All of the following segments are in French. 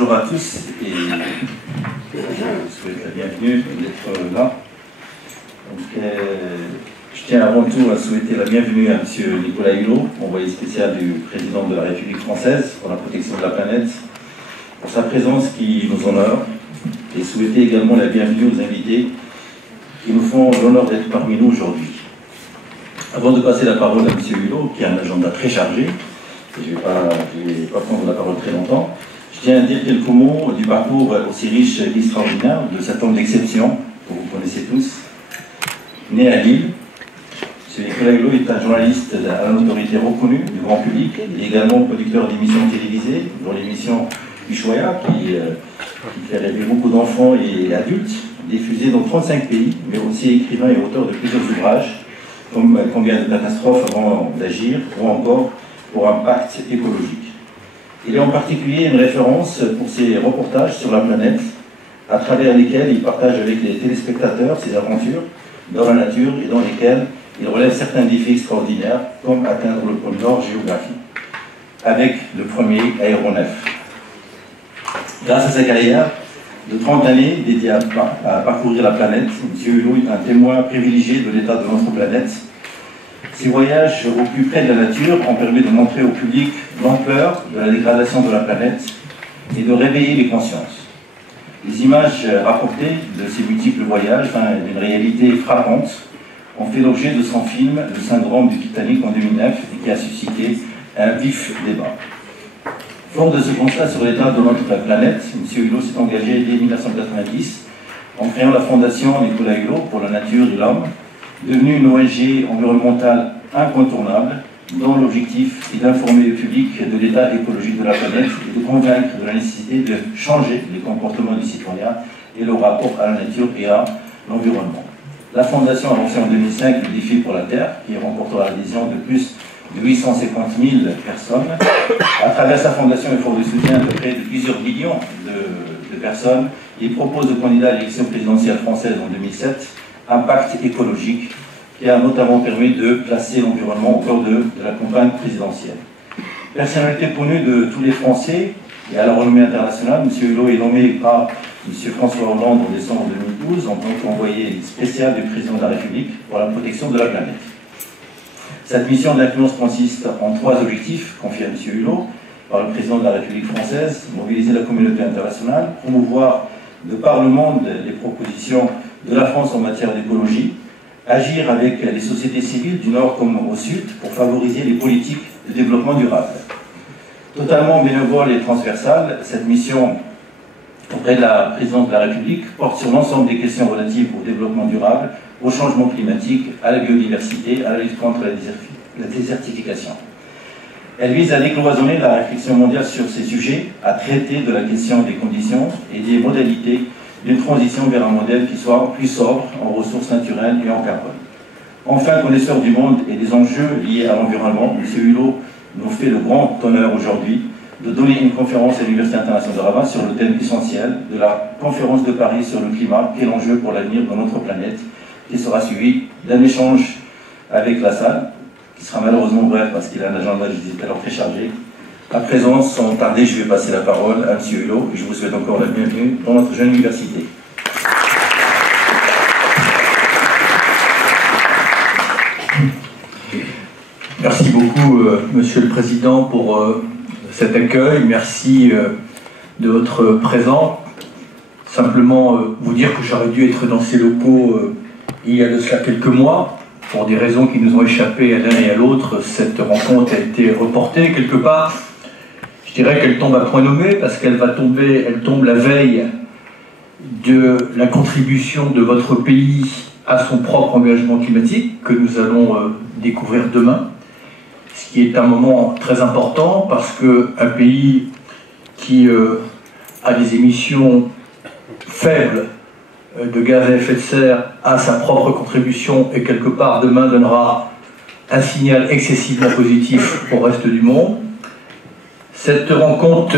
Bonjour à tous et je vous souhaite la bienvenue d'être là. Donc, je tiens avant tout à souhaiter la bienvenue à M. Nicolas Hulot, envoyé spécial du président de la République française pour la protection de la planète, pour sa présence qui nous honore, et souhaiter également la bienvenue aux invités qui nous font l'honneur d'être parmi nous aujourd'hui. Avant de passer la parole à M. Hulot, qui a un agenda très chargé, et je ne vais pas prendre la parole très longtemps, je tiens à dire quelques mots du parcours aussi riche et extraordinaire de cet homme d'exception, que vous connaissez tous, né à Lille. M. Nicolas Hulot est un journaliste à la notoriété reconnue du grand public. Il est également producteur d'émissions télévisées, dont l'émission Ushuaïa, qui fait rêver beaucoup d'enfants et adultes, diffusée dans 35 pays, mais aussi écrivain et auteur de plusieurs ouvrages, comme Combien de catastrophes avant d'agir, ou encore pour un pacte écologique. Il est en particulier une référence pour ses reportages sur la planète, à travers lesquels il partage avec les téléspectateurs ses aventures dans la nature et dans lesquels il relève certains défis extraordinaires, comme atteindre le pôle Nord géographique, avec le premier aéronef. Grâce à sa carrière de 30 années dédiée à parcourir la planète, M. Hulot est un témoin privilégié de l'état de notre planète. Ces voyages au plus près de la nature ont permis de montrer au public l'ampleur de la dégradation de la planète et de réveiller les consciences. Les images rapportées de ces multiples voyages, d'une réalité frappante, ont fait l'objet de son film « Le syndrome du Titanic » en 2009 et qui a suscité un vif débat. Fort de ce constat sur l'état de notre planète, M. Hulot s'est engagé dès 1990 en créant la fondation Nicolas Hulot pour la nature et l'homme, devenue une ONG environnementale incontournable, dont l'objectif est d'informer le public de l'état écologique de la planète et de convaincre de la nécessité de changer les comportements des citoyens et leur rapport à la nature et à l'environnement. La Fondation a lancé en 2005 le défi pour la Terre, qui remportera l'adhésion de plus de 850 000 personnes. À travers sa fondation et fort de soutien de près de plusieurs millions de personnes, il propose au candidat à l'élection présidentielle française en 2007 un pacte écologique qui a notamment permis de placer l'environnement au cœur de la campagne présidentielle. Personnalité connue de tous les Français et à la renommée internationale, M. Hulot est nommé par M. François Hollande en décembre 2012 en tant qu'envoyé spécial du président de la République pour la protection de la planète. Cette mission d'influence consiste en 3 objectifs confiés à M. Hulot par le président de la République française: mobiliser la communauté internationale, promouvoir de par le monde les propositions de la France en matière d'écologie, agir avec les sociétés civiles du Nord comme au Sud pour favoriser les politiques de développement durable. Totalement bénévole et transversale, cette mission auprès de la présidence de la République porte sur l'ensemble des questions relatives au développement durable, au changement climatique, à la biodiversité, à la lutte contre la désertification. Elle vise à décloisonner la réflexion mondiale sur ces sujets, à traiter de la question des conditions et des modalités d'une transition vers un modèle qui soit plus sobre en ressources naturelles et en carbone. Enfin, connaisseur du monde et des enjeux liés à l'environnement, M. Hulot nous fait le grand honneur aujourd'hui de donner une conférence à l'Université internationale de Rabat sur le thème essentiel de la conférence de Paris sur le climat, quel enjeu pour l'avenir de notre planète, qui sera suivi d'un échange avec la salle, qui sera malheureusement bref parce qu'il a un agenda, je disais tout à l'heure, très chargé. À présent, sans tarder, je vais passer la parole à M. Hulot et je vous souhaite encore la bienvenue dans notre jeune université. Merci beaucoup, Monsieur le Président, pour cet accueil. Merci de votre présence. Simplement vous dire que j'aurais dû être dans ces locaux il y a de cela quelques mois. Pour des raisons qui nous ont échappé à l'un et à l'autre, cette rencontre a été reportée quelque part. Je dirais qu'elle tombe à point nommé parce qu'elle tombe la veille de la contribution de votre pays à son propre engagement climatique que nous allons découvrir demain. Ce qui est un moment très important parce qu'un pays qui a des émissions faibles de gaz à effet de serre a sa propre contribution et quelque part demain donnera un signal excessivement positif au reste du monde. Cette rencontre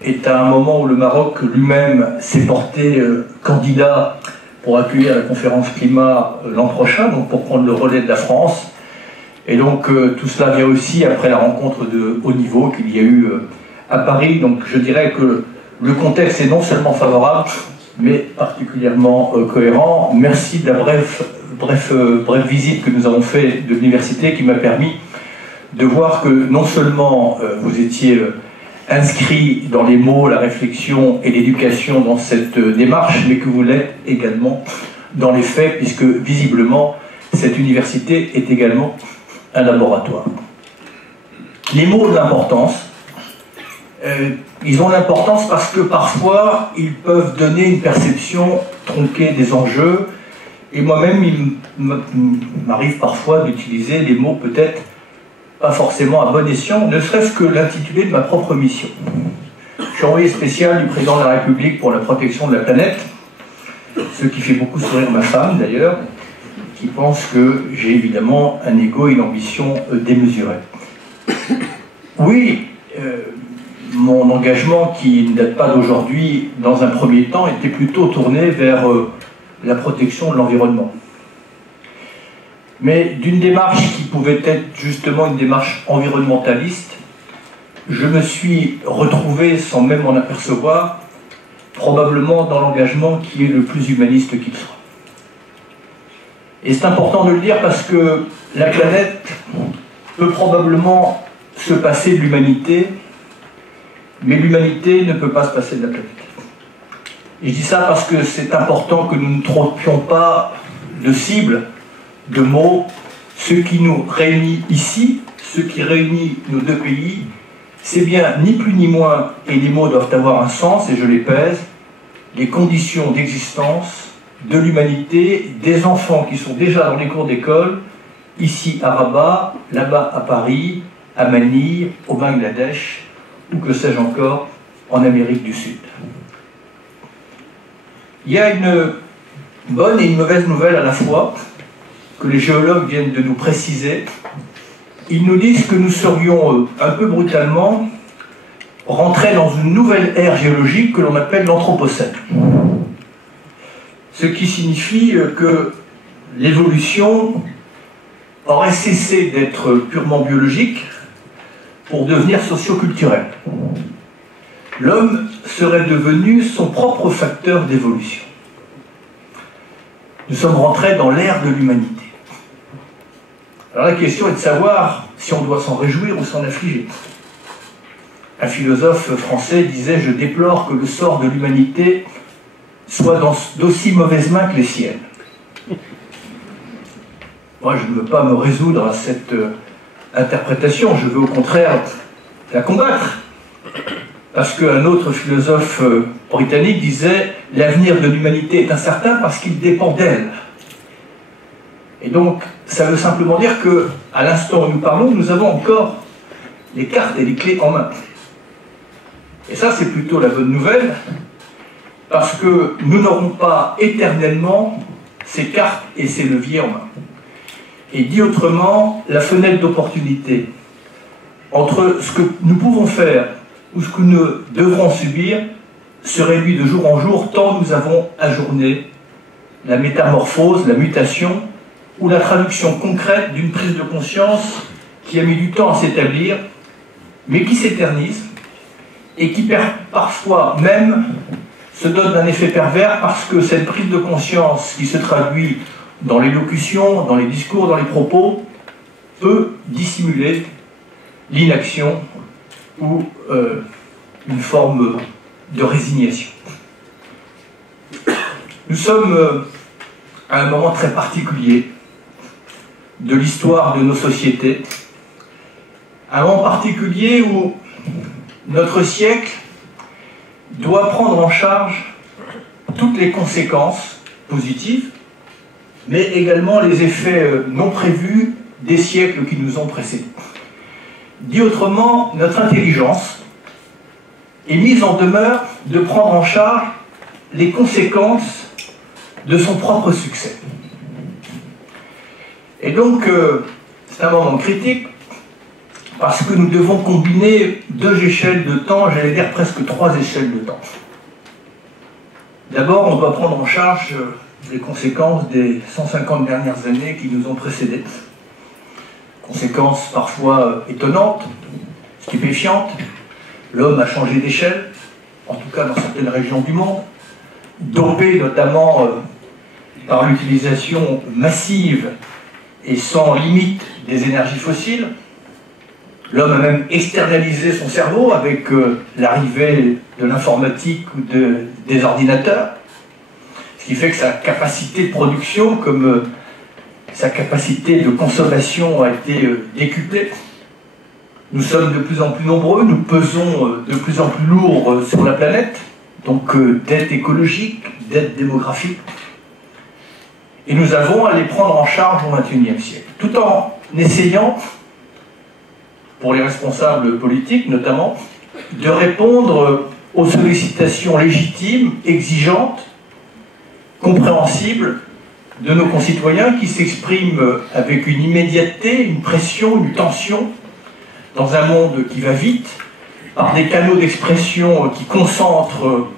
est à un moment où le Maroc lui-même s'est porté candidat pour accueillir la conférence climat l'an prochain, donc pour prendre le relais de la France. Et donc tout cela vient aussi après la rencontre de haut niveau qu'il y a eu à Paris. Donc je dirais que Le contexte est non seulement favorable, mais particulièrement cohérent. Merci de la brève visite que nous avons faite de l'université qui m'a permis de voir que non seulement vous étiez inscrit dans les mots, la réflexion et l'éducation dans cette démarche, mais que vous l'êtes également dans les faits, puisque visiblement cette université est également un laboratoire. Les mots ont de l'importance. Ils ont l'importance parce que parfois ils peuvent donner une perception tronquée des enjeux, et moi-même il m'arrive parfois d'utiliser des mots peut-être pas forcément à bon escient, ne serait-ce que l'intitulé de ma propre mission. Je suis envoyé spécial du président de la République pour la protection de la planète, ce qui fait beaucoup sourire ma femme d'ailleurs, qui pense que j'ai évidemment un ego et une ambition démesurée. Oui, mon engagement, qui ne date pas d'aujourd'hui, dans un premier temps, était plutôt tourné vers la protection de l'environnement. Mais d'une démarche qui pouvait être justement une démarche environnementaliste, je me suis retrouvé, sans même m'en apercevoir, probablement dans l'engagement qui est le plus humaniste qu'il soit. Et c'est important de le dire parce que la planète peut probablement se passer de l'humanité, mais l'humanité ne peut pas se passer de la planète. Et je dis ça parce que c'est important que nous ne trompions pas de cible, de mots. Ce qui nous réunit ici, ce qui réunit nos deux pays, c'est bien ni plus ni moins, et les mots doivent avoir un sens, et je les pèse, les conditions d'existence de l'humanité, des enfants qui sont déjà dans les cours d'école, ici à Rabat, là-bas à Paris, à Manille, au Bangladesh, ou que sais-je encore, en Amérique du Sud. Il y a une bonne et une mauvaise nouvelle à la fois, que les géologues viennent de nous préciser. Ils nous disent que nous serions, un peu brutalement, rentrés dans une nouvelle ère géologique que l'on appelle l'Anthropocène. Ce qui signifie que l'évolution aurait cessé d'être purement biologique pour devenir socio-culturel. L'homme serait devenu son propre facteur d'évolution. Nous sommes rentrés dans l'ère de l'humanité. Alors la question est de savoir si on doit s'en réjouir ou s'en affliger. Un philosophe français disait « Je déplore que le sort de l'humanité soit dans d'aussi mauvaises mains que les siennes. » Moi, je ne veux pas me résoudre à cette interprétation, je veux au contraire la combattre. Parce qu'un autre philosophe britannique disait « L'avenir de l'humanité est incertain parce qu'il dépend d'elle. » Et donc, ça veut simplement dire qu'à l'instant où nous parlons, nous avons encore les cartes et les clés en main. Et ça, c'est plutôt la bonne nouvelle, parce que nous n'aurons pas éternellement ces cartes et ces leviers en main. Et dit autrement, la fenêtre d'opportunité entre ce que nous pouvons faire ou ce que nous devrons subir se réduit de jour en jour, tant nous avons ajourné la métamorphose, la mutation, ou la traduction concrète d'une prise de conscience qui a mis du temps à s'établir, mais qui s'éternise, et qui parfois même se donne un effet pervers parce que cette prise de conscience qui se traduit dans l'élocution, dans les discours, dans les propos, peut dissimuler l'inaction ou une forme de résignation. Nous sommes à un moment très particulier de l'histoire de nos sociétés, un moment particulier où notre siècle doit prendre en charge toutes les conséquences positives, mais également les effets non prévus des siècles qui nous ont précédés. Dit autrement, notre intelligence est mise en demeure de prendre en charge les conséquences de son propre succès. Et donc, c'est un moment critique, parce que nous devons combiner deux échelles de temps, j'allais dire presque trois échelles de temps. D'abord, on doit prendre en charge les conséquences des 150 dernières années qui nous ont précédés. Conséquences parfois étonnantes, stupéfiantes. L'homme a changé d'échelle, en tout cas dans certaines régions du monde, dopé notamment par l'utilisation massive et sans limite des énergies fossiles. L'homme a même externalisé son cerveau avec l'arrivée de l'informatique ou des ordinateurs, ce qui fait que sa capacité de production comme sa capacité de consommation a été décuplée. Nous sommes de plus en plus nombreux, nous pesons de plus en plus lourd sur la planète, donc dette écologique, dette démographique. Et nous avons à les prendre en charge au XXIe siècle, tout en essayant, pour les responsables politiques notamment, de répondre aux sollicitations légitimes, exigeantes, compréhensibles de nos concitoyens qui s'expriment avec une immédiateté, une pression, une tension, dans un monde qui va vite, par des canaux d'expression qui concentrent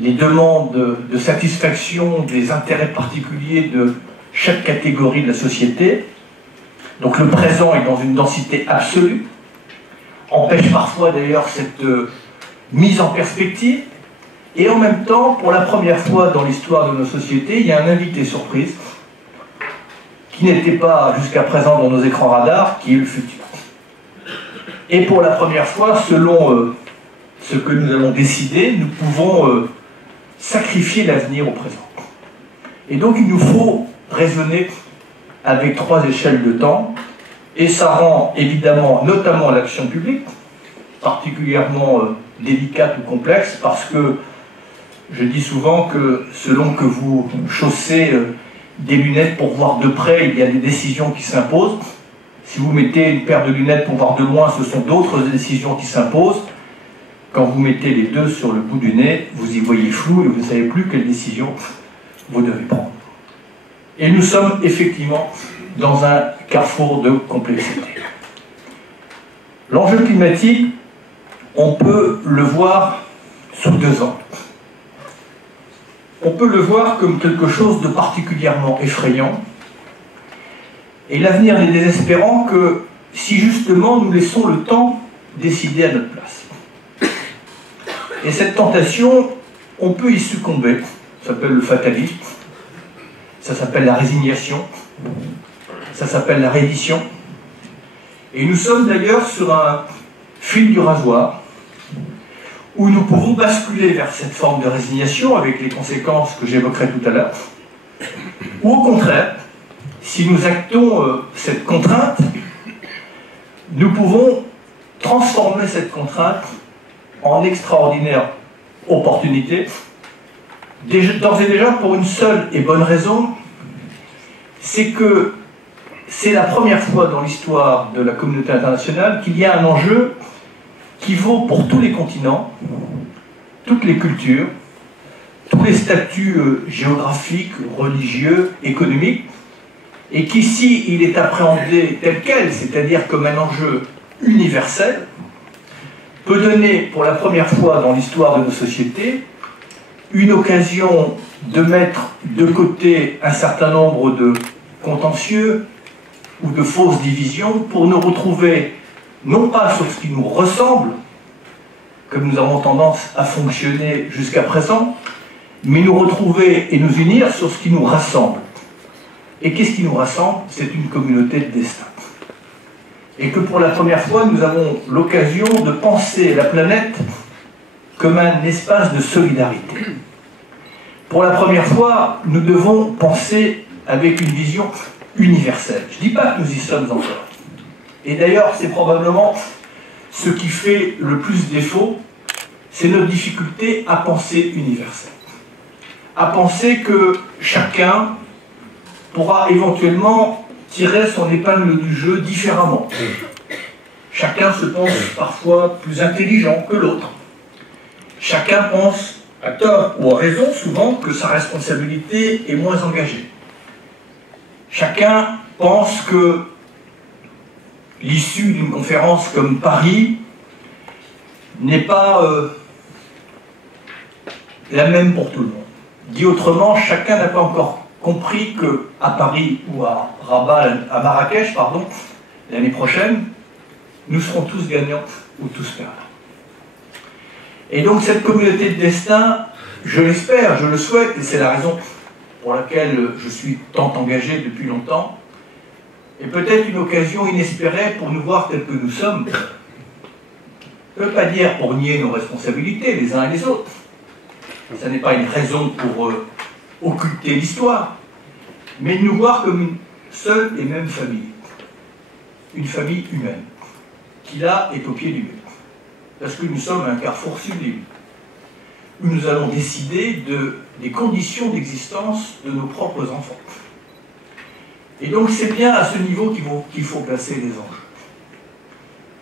les demandes de satisfaction des intérêts particuliers de chaque catégorie de la société. Donc le présent est dans une densité absolue, empêche parfois d'ailleurs cette mise en perspective, et en même temps, pour la première fois dans l'histoire de nos sociétés, il y a un invité surprise qui n'était pas jusqu'à présent dans nos écrans radars, qui est le futur. Et pour la première fois, selon ce que nous allons décider, nous pouvons sacrifier l'avenir au présent. Et donc il nous faut raisonner avec 3 échelles de temps, et ça rend évidemment, notamment l'action publique, particulièrement délicate ou complexe, parce que je dis souvent que selon que vous chaussez des lunettes pour voir de près, il y a des décisions qui s'imposent. Si vous mettez une paire de lunettes pour voir de loin, ce sont d'autres décisions qui s'imposent. Quand vous mettez les deux sur le bout du nez, vous y voyez flou et vous ne savez plus quelle décision vous devez prendre. Et nous sommes effectivement dans un carrefour de complexité. L'enjeu climatique, on peut le voir sous 2 angles. On peut le voir comme quelque chose de particulièrement effrayant, et l'avenir n'est désespérant que si justement nous laissons le temps décider à notre place. Et cette tentation, on peut y succomber. Ça s'appelle le fatalisme, ça s'appelle la résignation, ça s'appelle la reddition. Et nous sommes d'ailleurs sur un fil du rasoir où nous pouvons basculer vers cette forme de résignation avec les conséquences que j'évoquerai tout à l'heure, ou au contraire, si nous actons cette contrainte, nous pouvons transformer cette contrainte en extraordinaire opportunité, d'ores et déjà pour une seule et bonne raison, c'est que c'est la première fois dans l'histoire de la communauté internationale qu'il y a un enjeu qui vaut pour tous les continents, toutes les cultures, tous les statuts géographiques, religieux, économiques, et qu'ici il est appréhendé tel quel, c'est-à-dire comme un enjeu universel, peut donner pour la première fois dans l'histoire de nos sociétés une occasion de mettre de côté un certain nombre de contentieux ou de fausses divisions pour nous retrouver non pas sur ce qui nous ressemble, comme nous avons tendance à fonctionner jusqu'à présent, mais nous retrouver et nous unir sur ce qui nous rassemble. Et qu'est-ce qui nous rassemble? C'est une communauté de destin. Et que pour la première fois, nous avons l'occasion de penser la planète comme un espace de solidarité. Pour la première fois, nous devons penser avec une vision universelle. Je ne dis pas que nous y sommes encore. Et d'ailleurs, c'est probablement ce qui fait le plus défaut, c'est notre difficulté à penser universel. À penser que chacun pourra éventuellement tirer son épingle du jeu différemment. Chacun se pense parfois plus intelligent que l'autre. Chacun pense, à tort ou à raison souvent, que sa responsabilité est moins engagée. Chacun pense que l'issue d'une conférence comme Paris n'est pas la même pour tout le monde. Dit autrement, chacun n'a pas encore compris qu'à Paris ou à Rabat, à Marrakech, pardon, l'année prochaine, nous serons tous gagnants ou tous perdants. Et donc cette communauté de destin, je l'espère, je le souhaite, et c'est la raison pour laquelle je suis tant engagé depuis longtemps, est peut-être une occasion inespérée pour nous voir tels que nous sommes. Je ne veux pas dire pour nier nos responsabilités les uns et les autres. Ça n'est pas une raison pour occulter l'histoire, mais de nous voir comme une seule et même famille. Une famille humaine, qui là est au pied du mur. Parce que nous sommes à un carrefour sublime, où nous allons décider des conditions d'existence de nos propres enfants. Et donc c'est bien à ce niveau qu'il faut placer les enjeux.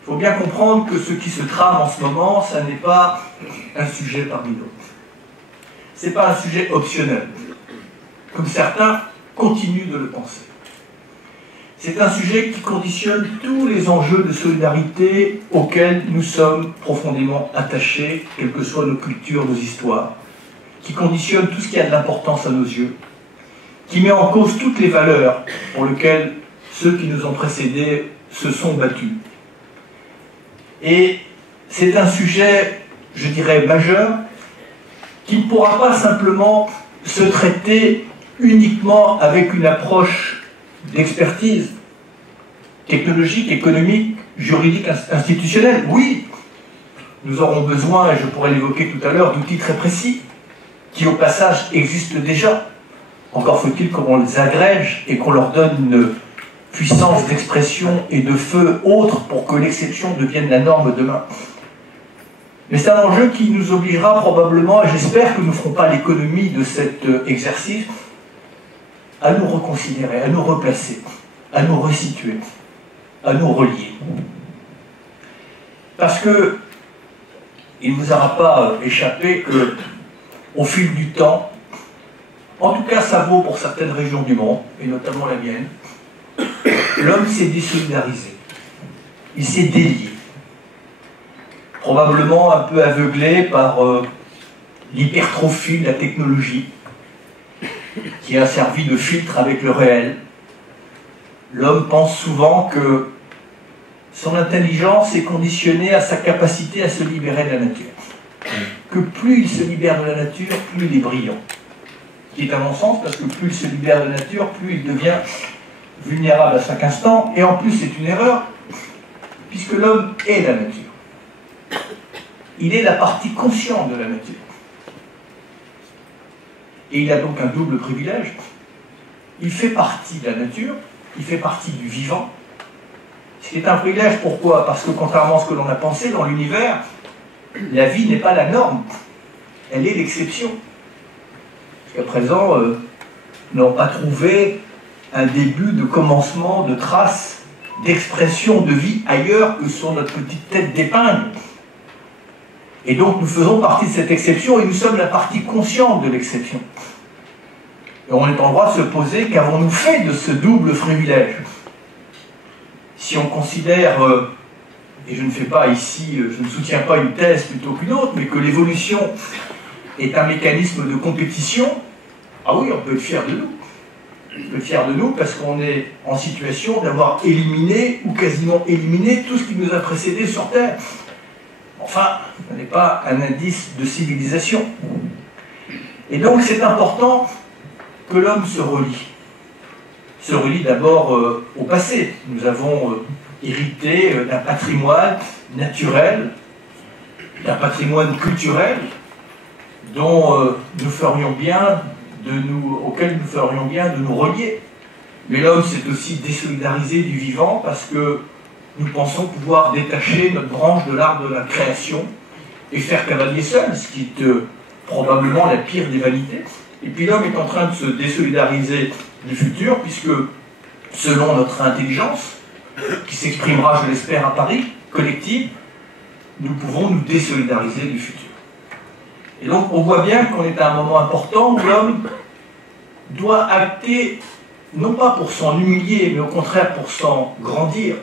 Il faut bien comprendre que ce qui se trame en ce moment, ça n'est pas un sujet parmi d'autres. Ce n'est pas un sujet optionnel, comme certains continuent de le penser. C'est un sujet qui conditionne tous les enjeux de solidarité auxquels nous sommes profondément attachés, quelles que soient nos cultures, nos histoires, qui conditionne tout ce qui a de l'importance à nos yeux, qui met en cause toutes les valeurs pour lesquelles ceux qui nous ont précédés se sont battus. Et c'est un sujet, je dirais, majeur, qui ne pourra pas simplement se traiter uniquement avec une approche d'expertise technologique, économique, juridique, institutionnelle. Oui, nous aurons besoin, et je pourrais l'évoquer tout à l'heure, d'outils très précis, qui au passage existent déjà. Encore faut-il qu'on les agrège et qu'on leur donne une puissance d'expression et de feu autre pour que l'exception devienne la norme demain. Mais c'est un enjeu qui nous obligera probablement, et j'espère que nous ne ferons pas l'économie de cet exercice, à nous reconsidérer, à nous replacer, à nous resituer, à nous relier. Parce que il ne vous aura pas échappé que, au fil du temps, en tout cas ça vaut pour certaines régions du monde, et notamment la mienne, l'homme s'est désolidarisé, il s'est délié. Probablement un peu aveuglé par l'hypertrophie de la technologie, qui a servi de filtre avec le réel. L'homme pense souvent que son intelligence est conditionnée à sa capacité à se libérer de la nature. Que plus il se libère de la nature, plus il est brillant. Qui est un non-sens, parce que plus il se libère de la nature, plus il devient vulnérable à chaque instant. Et en plus, c'est une erreur, puisque l'homme est la nature. Il est la partie consciente de la nature. Et il a donc un double privilège. Il fait partie de la nature, il fait partie du vivant. Ce qui est un privilège, pourquoi? Parce que contrairement à ce que l'on a pensé dans l'univers, la vie n'est pas la norme, elle est l'exception. Jusqu'à présent, nous n'avons pas trouvé un début de commencement, de traces, d'expression de vie ailleurs que sur notre petite tête d'épingle. Et donc nous faisons partie de cette exception et nous sommes la partie consciente de l'exception. Et on est en droit de se poser qu'avons-nous fait de ce double privilège? Si on considère, et je ne fais pas ici, je ne soutiens pas une thèse plutôt qu'une autre, mais que l'évolution est un mécanisme de compétition, ah oui, on peut être fier de nous. On peut être fier de nous parce qu'on est en situation d'avoir éliminé, ou quasiment éliminé, tout ce qui nous a précédés sur Terre. Enfin, ce n'est pas un indice de civilisation. Et donc c'est important que l'homme se relie. Se relie d'abord au passé. Nous avons hérité d'un patrimoine naturel, d'un patrimoine culturel dont nous ferions bien auquel nous ferions bien de nous relier. Mais l'homme s'est aussi désolidarisé du vivant parce que nous pensons pouvoir détacher notre branche de l'arbre de la création et faire cavalier seul, ce qui est probablement la pire des vanités. Et puis l'homme est en train de se désolidariser du futur, puisque selon notre intelligence, qui s'exprimera, je l'espère, à Paris, collective, nous pouvons nous désolidariser du futur. Et donc on voit bien qu'on est à un moment important où l'homme doit acter, non pas pour s'en humilier, mais au contraire pour s'en grandir,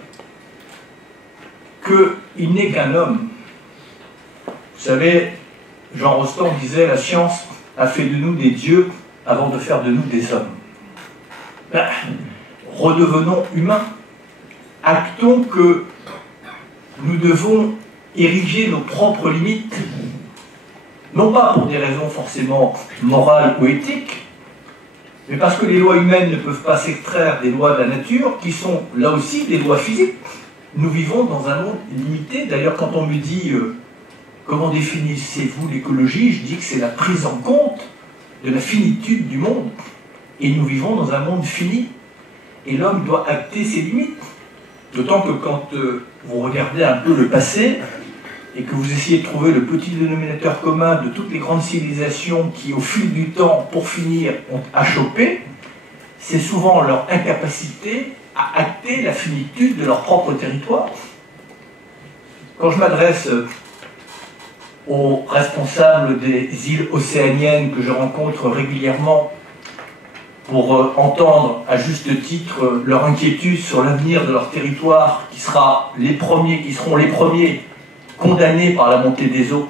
qu'il n'est qu'un homme. Vous savez, Jean Rostand disait « La science a fait de nous des dieux avant de faire de nous des hommes. » Redevenons humains. Actons que nous devons ériger nos propres limites non pas pour des raisons forcément morales ou éthiques, mais parce que les lois humaines ne peuvent pas s'extraire des lois de la nature, qui sont là aussi des lois physiques. Nous vivons dans un monde limité. D'ailleurs, quand on me dit comment définissez-vous l'écologie, je dis que c'est la prise en compte de la finitude du monde. Et nous vivons dans un monde fini. Et l'homme doit acter ses limites. D'autant que quand vous regardez un peu le passé, et que vous essayez de trouver le petit dénominateur commun de toutes les grandes civilisations qui, au fil du temps, pour finir, ont achoppé, c'est souvent leur incapacité à acter la finitude de leur propre territoire. Quand je m'adresse aux responsables des îles océaniennes que je rencontre régulièrement pour entendre à juste titre leur inquiétude sur l'avenir de leur territoire, qui seront les premiers condamnés par la montée des eaux,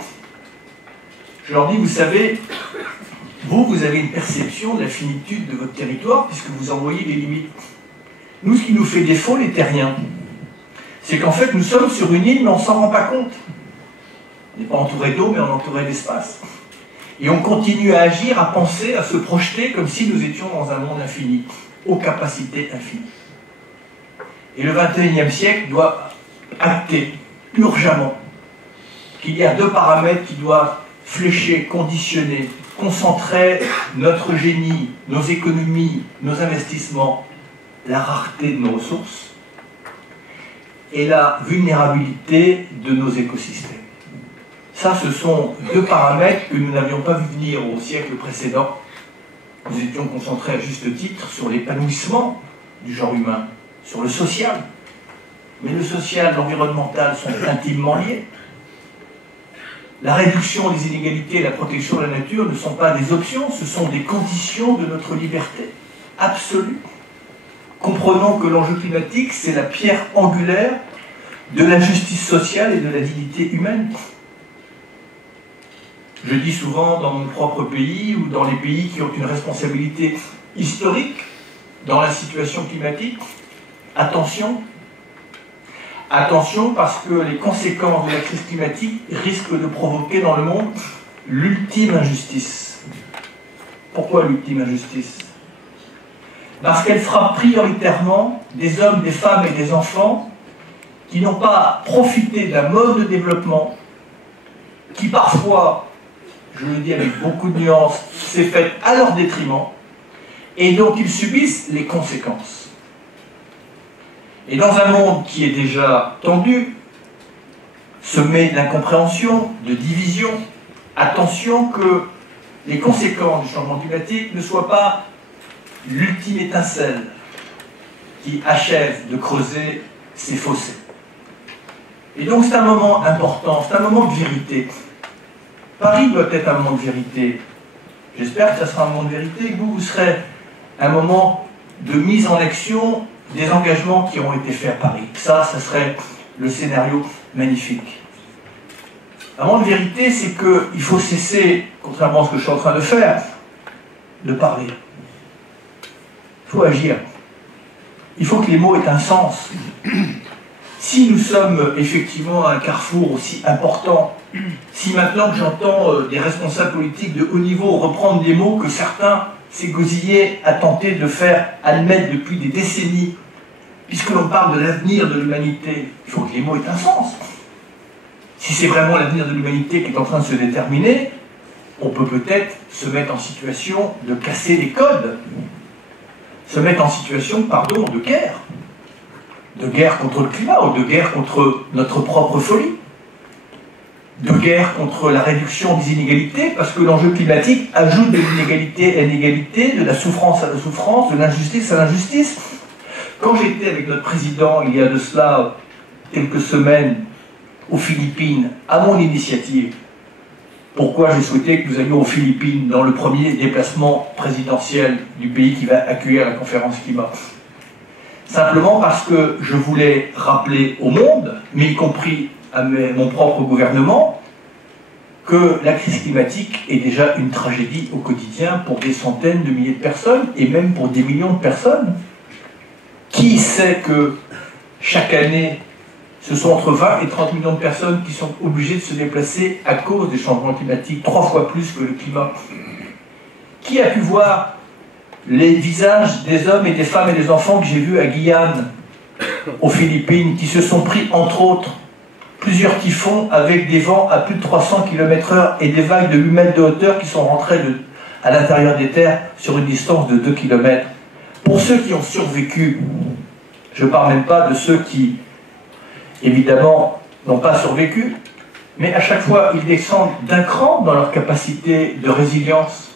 je leur dis, vous savez, vous avez une perception de la finitude de votre territoire puisque vous en voyez les limites. Nous, ce qui nous fait défaut, les terriens, c'est qu'en fait, nous sommes sur une île, mais on ne s'en rend pas compte. On n'est pas entouré d'eau, mais on est entouré d'espace. Et on continue à agir, à penser, à se projeter comme si nous étions dans un monde infini, aux capacités infinies. Et le XXIe siècle doit acter urgemment qu'il y a deux paramètres qui doivent flécher, conditionner, concentrer notre génie, nos économies, nos investissements, la rareté de nos ressources et la vulnérabilité de nos écosystèmes. Ça, ce sont deux paramètres que nous n'avions pas vu venir au siècle précédent. Nous étions concentrés à juste titre sur l'épanouissement du genre humain, sur le social. Mais le social et l'environnemental sont intimement liés. La réduction des inégalités et la protection de la nature ne sont pas des options, ce sont des conditions de notre liberté absolue. Comprenons que l'enjeu climatique, c'est la pierre angulaire de la justice sociale et de la dignité humaine. Je dis souvent dans mon propre pays ou dans les pays qui ont une responsabilité historique dans la situation climatique, attention. Attention parce que les conséquences de la crise climatique risquent de provoquer dans le monde l'ultime injustice. Pourquoi l'ultime injustice? Parce qu'elle frappe prioritairement des hommes, des femmes et des enfants qui n'ont pas profité d'un mode de développement qui parfois, je le dis avec beaucoup de nuances, s'est fait à leur détriment et dont ils subissent les conséquences. Et dans un monde qui est déjà tendu, semé d'incompréhension, de division, attention que les conséquences du changement climatique ne soient pas l'ultime étincelle qui achève de creuser ces fossés. Et donc c'est un moment important, c'est un moment de vérité. Paris doit être un moment de vérité. J'espère que ça sera un moment de vérité et que vous serez un moment de mise en action des engagements qui ont été faits à Paris. Ça serait le scénario magnifique. Un moment de vérité, c'est qu'il faut cesser, contrairement à ce que je suis en train de faire, de parler. Il faut agir. Il faut que les mots aient un sens. Si nous sommes effectivement à un carrefour aussi important, si maintenant que j'entends des responsables politiques de haut niveau reprendre des mots que certains s'égosillaient à tenter de faire admettre depuis des décennies, puisque l'on parle de l'avenir de l'humanité, il faut que les mots aient un sens. Si c'est vraiment l'avenir de l'humanité qui est en train de se déterminer, on peut peut-être se mettre en situation de casser les codes, se mettre en situation, pardon, de guerre contre le climat, ou de guerre contre notre propre folie, de guerre contre la réduction des inégalités, parce que l'enjeu climatique ajoute de l'inégalité à l'inégalité, de la souffrance à la souffrance, de l'injustice à l'injustice. Quand j'étais avec notre président, il y a de cela quelques semaines, aux Philippines, à mon initiative, pourquoi j'ai souhaité que nous allions aux Philippines dans le premier déplacement présidentiel du pays qui va accueillir la conférence climat? Simplement parce que je voulais rappeler au monde, mais y compris à mon propre gouvernement, que la crise climatique est déjà une tragédie au quotidien pour des centaines de milliers de personnes, et même pour des millions de personnes. Qui sait que chaque année, ce sont entre 20 et 30 millions de personnes qui sont obligées de se déplacer à cause des changements climatiques, 3 fois plus que le climat. Qui a pu voir les visages des hommes et des femmes et des enfants que j'ai vus à Guyane, aux Philippines, qui se sont pris, entre autres, plusieurs typhons avec des vents à plus de 300 km/h et des vagues de 8 mètres de hauteur qui sont rentrées à l'intérieur des terres sur une distance de 2 km. Pour ceux qui ont survécu, je ne parle même pas de ceux qui, évidemment, n'ont pas survécu, mais à chaque fois, ils descendent d'un cran dans leur capacité de résilience.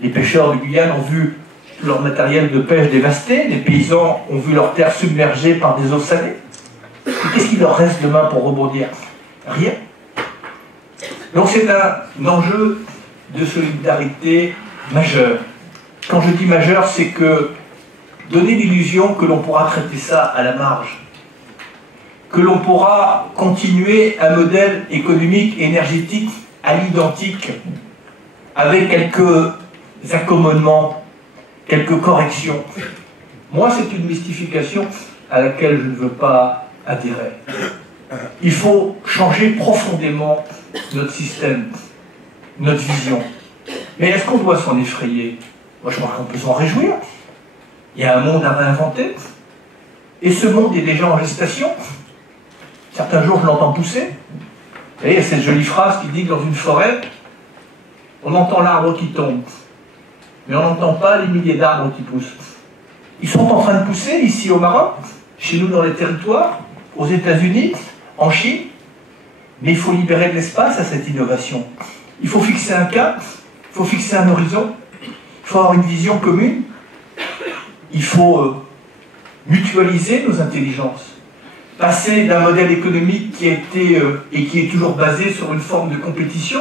Les pêcheurs de Guyane ont vu tout leur matériel de pêche dévasté, les paysans ont vu leurs terres submergées par des eaux salées. Et qu'est-ce qu'il leur reste demain pour rebondir? Rien. Donc c'est un enjeu de solidarité majeur. Quand je dis majeur, c'est que donner l'illusion que l'on pourra traiter ça à la marge, que l'on pourra continuer un modèle économique et énergétique à l'identique, avec quelques accommodements, quelques corrections. Moi, c'est une mystification à laquelle je ne veux pas adhérer. Il faut changer profondément notre système, notre vision. Mais est-ce qu'on doit s'en effrayer? Moi, je crois qu'on peut s'en réjouir. Il y a un monde à réinventer. Et ce monde est déjà en gestation. Certains jours, je l'entends pousser. Et il y a cette jolie phrase qui dit que dans une forêt, on entend l'arbre qui tombe, mais on n'entend pas les milliers d'arbres qui poussent. Ils sont en train de pousser ici au Maroc, chez nous dans les territoires, aux États-Unis, en Chine, mais il faut libérer de l'espace à cette innovation. Il faut fixer un cap, il faut fixer un horizon, il faut avoir une vision commune, il faut mutualiser nos intelligences, passer d'un modèle économique qui a été et qui est toujours basé sur une forme de compétition,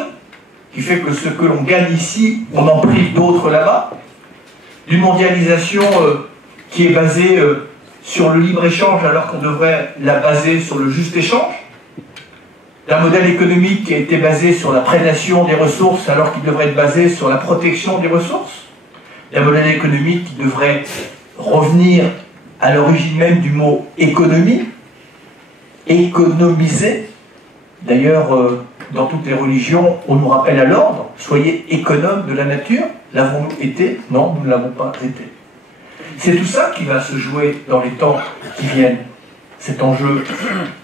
qui fait que ce que l'on gagne ici, on en prive d'autres là-bas, d'une mondialisation qui est basée sur le libre-échange alors qu'on devrait la baser sur le juste échange, d'un modèle économique qui a été basé sur la prédation des ressources alors qu'il devrait être basé sur la protection des ressources, d'un modèle économique qui devrait revenir à l'origine même du mot économie, économiser. D'ailleurs, dans toutes les religions, on nous rappelle à l'ordre, soyez économes de la nature. L'avons-nous été? Non, nous ne l'avons pas été. C'est tout ça qui va se jouer dans les temps qui viennent, cet enjeu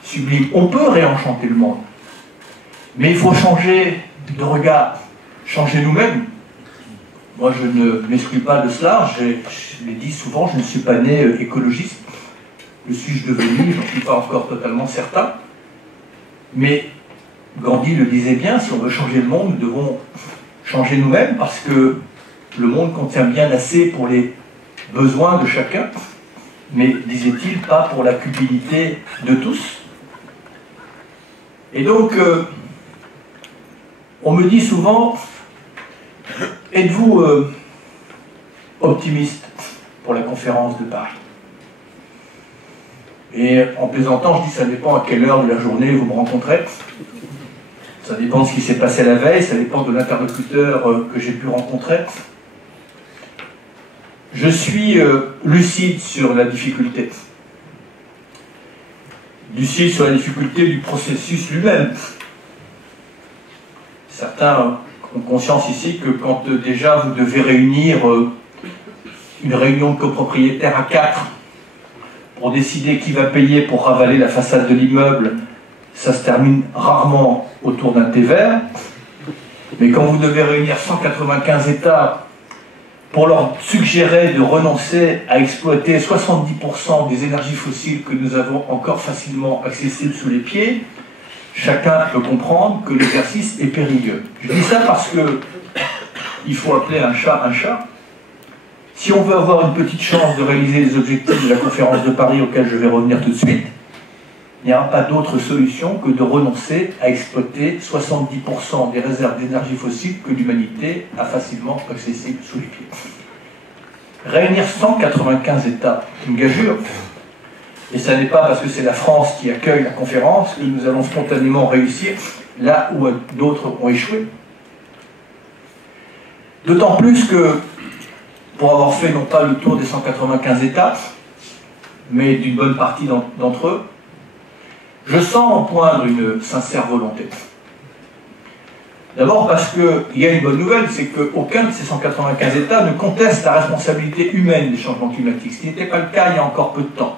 sublime. On peut réenchanter le monde, mais il faut changer de regard, changer nous-mêmes. Moi, je ne m'exclus pas de cela, je l'ai dit souvent, je ne suis pas né écologiste. Le suis-je devenu? Je n'en suis pas encore totalement certain. Mais Gandhi le disait bien, si on veut changer le monde, nous devons changer nous-mêmes, parce que le monde contient bien assez pour les besoins de chacun, mais, disait-il, pas pour la cupidité de tous. Et donc, on me dit souvent, êtes-vous optimiste pour la conférence de Paris? Et en plaisantant, je dis, ça dépend à quelle heure de la journée vous me rencontrez. Ça dépend de ce qui s'est passé la veille, ça dépend de l'interlocuteur que j'ai pu rencontrer. Je suis lucide sur la difficulté. Lucide sur la difficulté du processus lui-même. Certains ont conscience ici que quand déjà vous devez réunir une réunion de copropriétaires à 4 pour décider qui va payer pour ravaler la façade de l'immeuble, ça se termine rarement autour d'un thé vert. Mais quand vous devez réunir 195 États pour leur suggérer de renoncer à exploiter 70% des énergies fossiles que nous avons encore facilement accessibles sous les pieds, chacun peut comprendre que l'exercice est périlleux. Je dis ça parce que il faut appeler un chat un chat. Si on veut avoir une petite chance de réaliser les objectifs de la conférence de Paris auxquels je vais revenir tout de suite, il n'y aura pas d'autre solution que de renoncer à exploiter 70% des réserves d'énergie fossile que l'humanité a facilement accessibles sous les pieds. Réunir 195 États, une gageure, et ça n'est pas parce que c'est la France qui accueille la conférence que nous allons spontanément réussir là où d'autres ont échoué. D'autant plus que, pour avoir fait non pas le tour des 195 États, mais d'une bonne partie d'entre eux, je sens en poindre une sincère volonté. D'abord parce qu'il y a une bonne nouvelle, c'est qu'aucun de ces 195 États ne conteste la responsabilité humaine des changements climatiques, ce qui n'était pas le cas il y a encore peu de temps.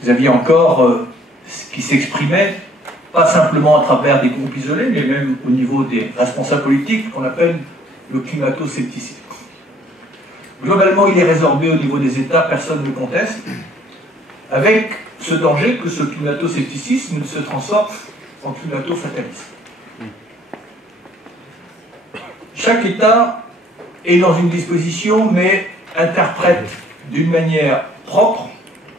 Vous aviez encore ce qui s'exprimait, pas simplement à travers des groupes isolés, mais même au niveau des responsables politiques, qu'on appelle le climato-scepticisme. Globalement, il est résorbé au niveau des États, personne ne conteste, avec ce danger que ce climato-scepticisme se transforme en climato-fatalisme. Chaque État est dans une disposition, mais interprète d'une manière propre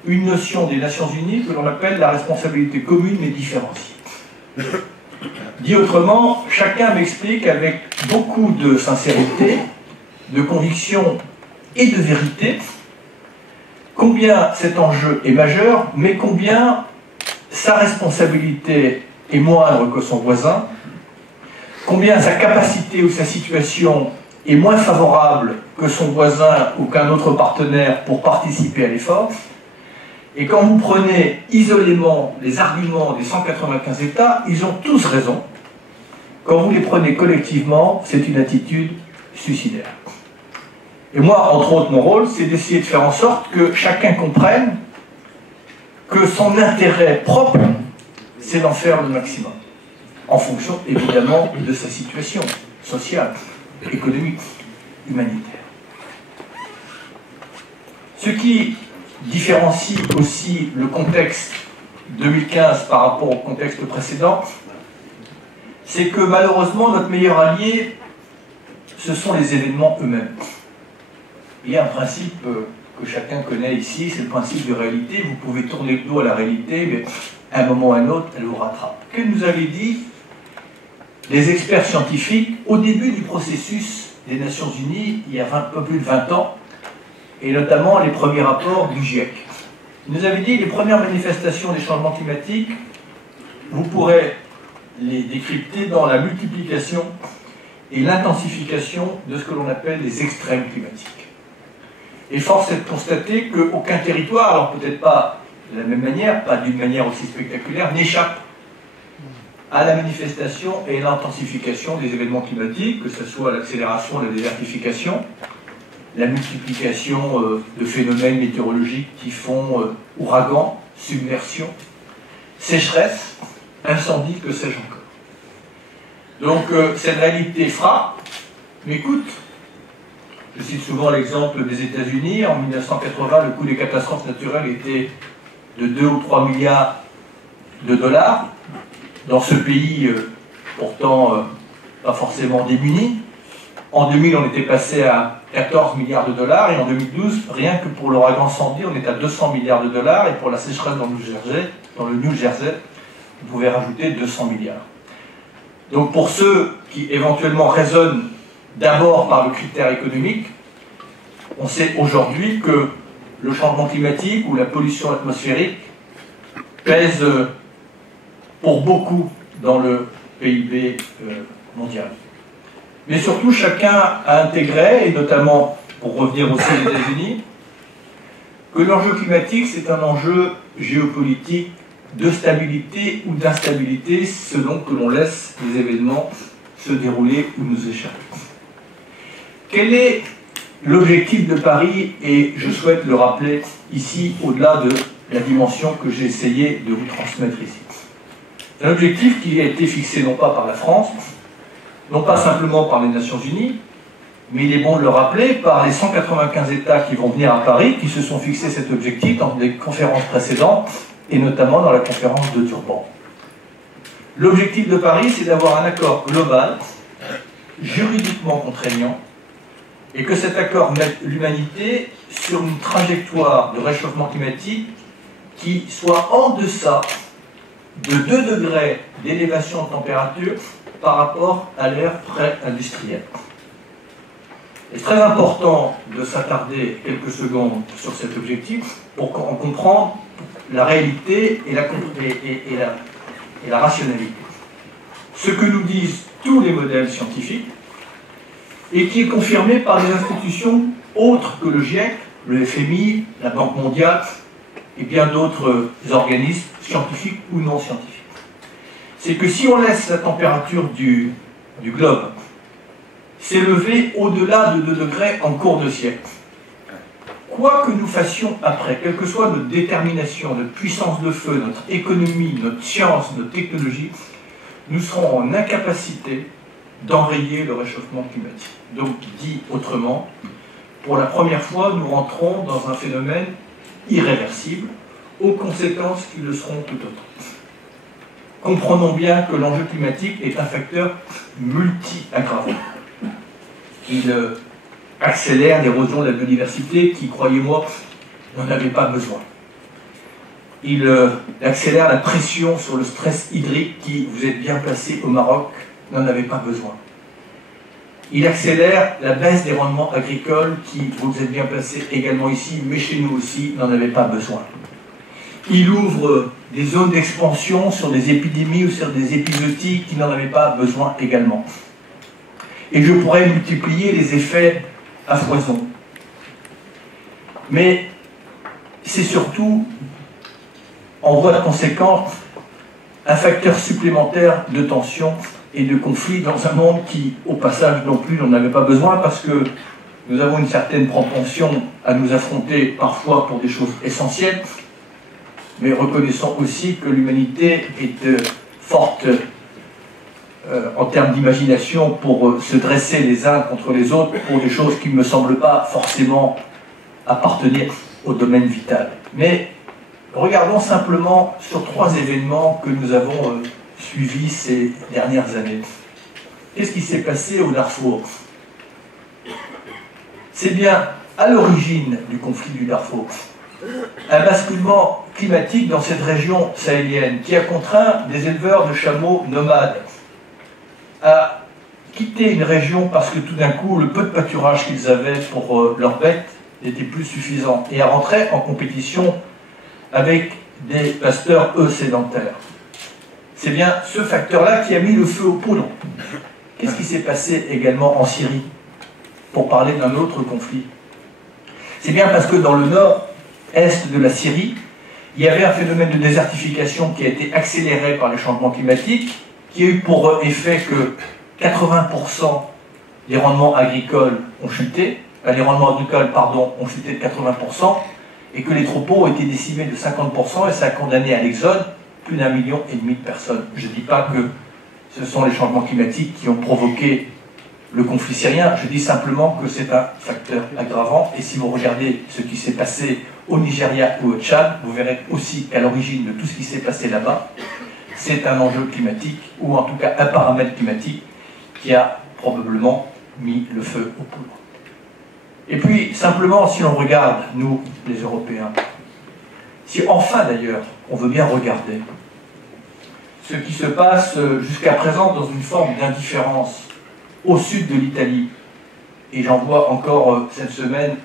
une notion des Nations Unies que l'on appelle la responsabilité commune mais différenciée. Dit autrement, chacun m'explique avec beaucoup de sincérité, de conviction et de vérité combien cet enjeu est majeur, mais combien sa responsabilité est moindre que son voisin, combien sa capacité ou sa situation est moins favorable que son voisin ou qu'un autre partenaire pour participer à l'effort. Et quand vous prenez isolément les arguments des 195 États, ils ont tous raison. Quand vous les prenez collectivement, c'est une attitude suicidaire. Et moi, entre autres, mon rôle, c'est d'essayer de faire en sorte que chacun comprenne que son intérêt propre, c'est d'en faire le maximum, en fonction, évidemment, de sa situation sociale, économique, humanitaire. Ce qui différencie aussi le contexte 2015 par rapport au contexte précédent, c'est que malheureusement, notre meilleur allié, ce sont les événements eux-mêmes. Il y a un principe que chacun connaît ici, c'est le principe de réalité. Vous pouvez tourner le dos à la réalité, mais à un moment ou à un autre, elle vous rattrape. Que nous avaient dit les experts scientifiques au début du processus des Nations Unies, il y a un peu plus de 20 ans, et notamment les premiers rapports du GIEC. Ils nous avaient dit les premières manifestations des changements climatiques, vous pourrez les décrypter dans la multiplication et l'intensification de ce que l'on appelle les extrêmes climatiques. Et force est de constater qu'aucun territoire, alors peut-être pas de la même manière, pas d'une manière aussi spectaculaire, n'échappe à la manifestation et l'intensification des événements climatiques, que ce soit l'accélération, la désertification, la multiplication de phénomènes météorologiques qui font ouragans, submersion, sécheresse, incendie, que sais-je encore. Donc cette réalité frappe, mais coûte. Je cite souvent l'exemple des États-Unis. En 1980, le coût des catastrophes naturelles était de 2 ou 3 milliards de dollars. Dans ce pays, pourtant pas forcément démuni. En 2000, on était passé à 14 milliards de dollars, et en 2012, rien que pour l'ouragan Sandy, on est à 200 milliards de dollars, et pour la sécheresse dans le New Jersey, vous pouvez rajouter 200 milliards. Donc pour ceux qui éventuellement raisonnent d'abord par le critère économique, on sait aujourd'hui que le changement climatique ou la pollution atmosphérique pèse pour beaucoup dans le PIB mondial. Mais surtout, chacun a intégré, et notamment pour revenir aussi aux États-Unis, que l'enjeu climatique, c'est un enjeu géopolitique de stabilité ou d'instabilité selon que l'on laisse les événements se dérouler ou nous échapper. Quel est l'objectif de Paris? Et je souhaite le rappeler ici, au-delà de la dimension que j'ai essayé de vous transmettre ici. C'est un objectif qui a été fixé non pas par la France, non pas simplement par les Nations Unies, mais il est bon de le rappeler, par les 195 États qui vont venir à Paris, qui se sont fixés cet objectif dans des conférences précédentes, et notamment dans la conférence de Durban. L'objectif de Paris, c'est d'avoir un accord global, juridiquement contraignant, et que cet accord mette l'humanité sur une trajectoire de réchauffement climatique qui soit en deçà de 2 degrés d'élévation de température par rapport à l'ère pré-industrielle. Et c'est très important de s'attarder quelques secondes sur cet objectif pour comprendre la réalité et la rationalité. Ce que nous disent tous les modèles scientifiques et qui est confirmé par des institutions autres que le GIEC, le FMI, la Banque mondiale et bien d'autres organismes scientifique ou non scientifique. C'est que si on laisse la température du globe s'élever au-delà de 2 degrés en cours de siècle, quoi que nous fassions après, quelle que soit notre détermination, notre puissance de feu, notre économie, notre science, notre technologie, nous serons en incapacité d'enrayer le réchauffement climatique. Donc, dit autrement, pour la première fois, nous rentrons dans un phénomène irréversible, aux conséquences qui le seront tout autant. Comprenons bien que l'enjeu climatique est un facteur multi-aggravant. Il accélère l'érosion de la biodiversité qui, croyez-moi, n'en avait pas besoin. Il accélère la pression sur le stress hydrique qui, vous êtes bien placé au Maroc, n'en avait pas besoin. Il accélère la baisse des rendements agricoles qui, vous êtes bien placé également ici, mais chez nous aussi, n'en avait pas besoin. Il ouvre des zones d'expansion sur des épidémies ou sur des épizooties qui n'en avaient pas besoin également. Et je pourrais multiplier les effets à foison. Mais c'est surtout, en voie de conséquence, un facteur supplémentaire de tension et de conflit dans un monde qui, au passage non plus, n'en avait pas besoin parce que nous avons une certaine propension à nous affronter parfois pour des choses essentielles, mais reconnaissons aussi que l'humanité est forte en termes d'imagination pour se dresser les uns contre les autres pour des choses qui ne me semblent pas forcément appartenir au domaine vital. Mais regardons simplement sur 3 événements que nous avons suivis ces dernières années. Qu'est-ce qui s'est passé au Darfour? C'est bien à l'origine du conflit du Darfour un basculement climatique dans cette région sahélienne qui a contraint des éleveurs de chameaux nomades à quitter une région parce que tout d'un coup, le peu de pâturage qu'ils avaient pour leurs bêtes n'était plus suffisant et à rentrer en compétition avec des pasteurs, eux, sédentaires. C'est bien ce facteur-là qui a mis le feu aux poudres. Qu'est-ce qui s'est passé également en Syrie, pour parler d'un autre conflit? C'est bien parce que dans le nord-est de la Syrie, il y avait un phénomène de désertification qui a été accéléré par les changements climatiques, qui a eu pour effet que 80% des rendements agricoles ont chuté, les rendements agricoles, pardon, ont chuté de 80%, et que les troupeaux ont été décimés de 50%, et ça a condamné à l'exode plus d'1,5 million de personnes. Je ne dis pas que ce sont les changements climatiques qui ont provoqué le conflit syrien, je dis simplement que c'est un facteur aggravant, et si vous regardez ce qui s'est passé au Nigeria ou au Tchad, vous verrez aussi qu'à l'origine de tout ce qui s'est passé là-bas, c'est un enjeu climatique, ou en tout cas un paramètre climatique, qui a probablement mis le feu aux poudres. Et puis, simplement, si l'on regarde, nous, les Européens, si enfin d'ailleurs, on veut bien regarder ce qui se passe jusqu'à présent dans une forme d'indifférence au sud de l'Italie, et j'en vois encore cette semaine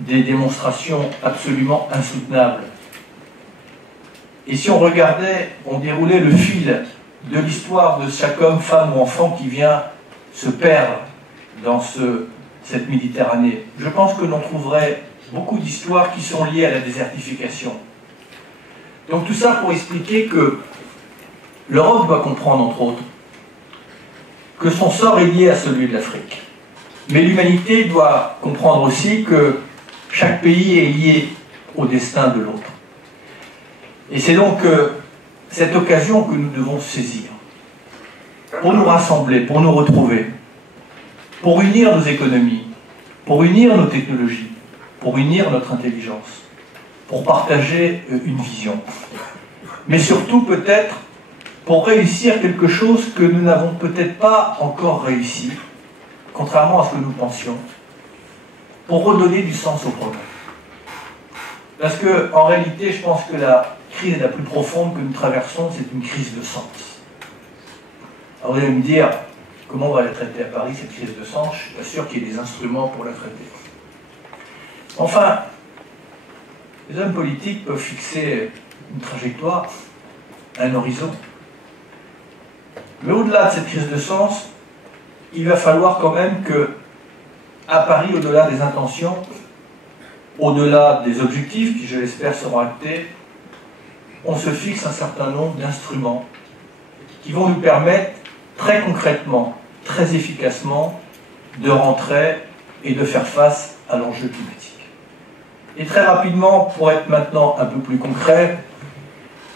des démonstrations absolument insoutenables. Et si on regardait, on déroulait le fil de l'histoire de chaque homme, femme ou enfant qui vient se perdre dans cette Méditerranée, je pense que l'on trouverait beaucoup d'histoires qui sont liées à la désertification. Donc tout ça pour expliquer que l'Europe doit comprendre, entre autres, que son sort est lié à celui de l'Afrique. Mais l'humanité doit comprendre aussi que chaque pays est lié au destin de l'autre. Et c'est donc cette occasion que nous devons saisir pour nous rassembler, pour nous retrouver, pour unir nos économies, pour unir nos technologies, pour unir notre intelligence, pour partager une vision. Mais surtout peut-être pour réussir quelque chose que nous n'avons peut-être pas encore réussi, contrairement à ce que nous pensions, pour redonner du sens au progrès. Parce qu'en réalité, je pense que la crise la plus profonde que nous traversons, c'est une crise de sens. Alors vous allez me dire, comment on va la traiter à Paris, cette crise de sens? Je ne suis pas sûr qu'il y ait des instruments pour la traiter. Enfin, les hommes politiques peuvent fixer une trajectoire, un horizon. Mais au-delà de cette crise de sens, il va falloir quand même que, à Paris, au-delà des intentions, au-delà des objectifs qui, je l'espère, seront actés, on se fixe un certain nombre d'instruments qui vont nous permettre très concrètement, très efficacement, de rentrer et de faire face à l'enjeu climatique. Et très rapidement, pour être maintenant un peu plus concret,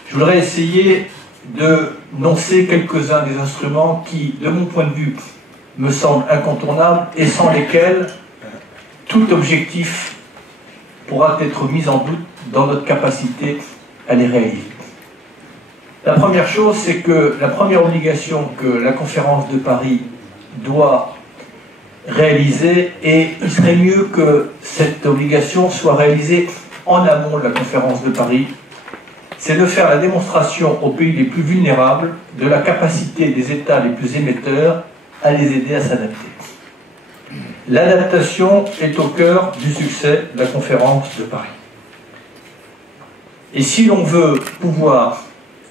je voudrais essayer de noncer quelques-uns des instruments qui, de mon point de vue, me semblent incontournables et sans lesquels tout objectif pourra être mis en doute dans notre capacité à les réaliser. La première chose, c'est que la première obligation que la conférence de Paris doit réaliser, et il serait mieux que cette obligation soit réalisée en amont de la conférence de Paris, c'est de faire la démonstration aux pays les plus vulnérables de la capacité des États les plus émetteurs à les aider à s'adapter. L'adaptation est au cœur du succès de la conférence de Paris. Et si l'on veut pouvoir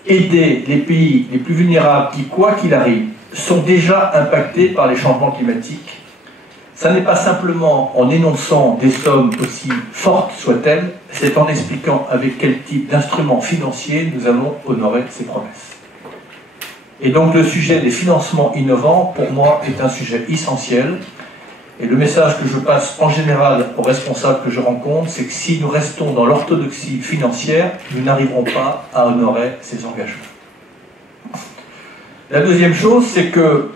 aider les pays les plus vulnérables qui, quoi qu'il arrive, sont déjà impactés par les changements climatiques, ça n'est pas simplement en énonçant des sommes aussi fortes soient-elles, c'est en expliquant avec quel type d'instruments financiers nous allons honorer ces promesses. Et donc le sujet des financements innovants, pour moi, est un sujet essentiel. Et le message que je passe en général aux responsables que je rencontre, c'est que si nous restons dans l'orthodoxie financière, nous n'arriverons pas à honorer ces engagements. La deuxième chose, c'est que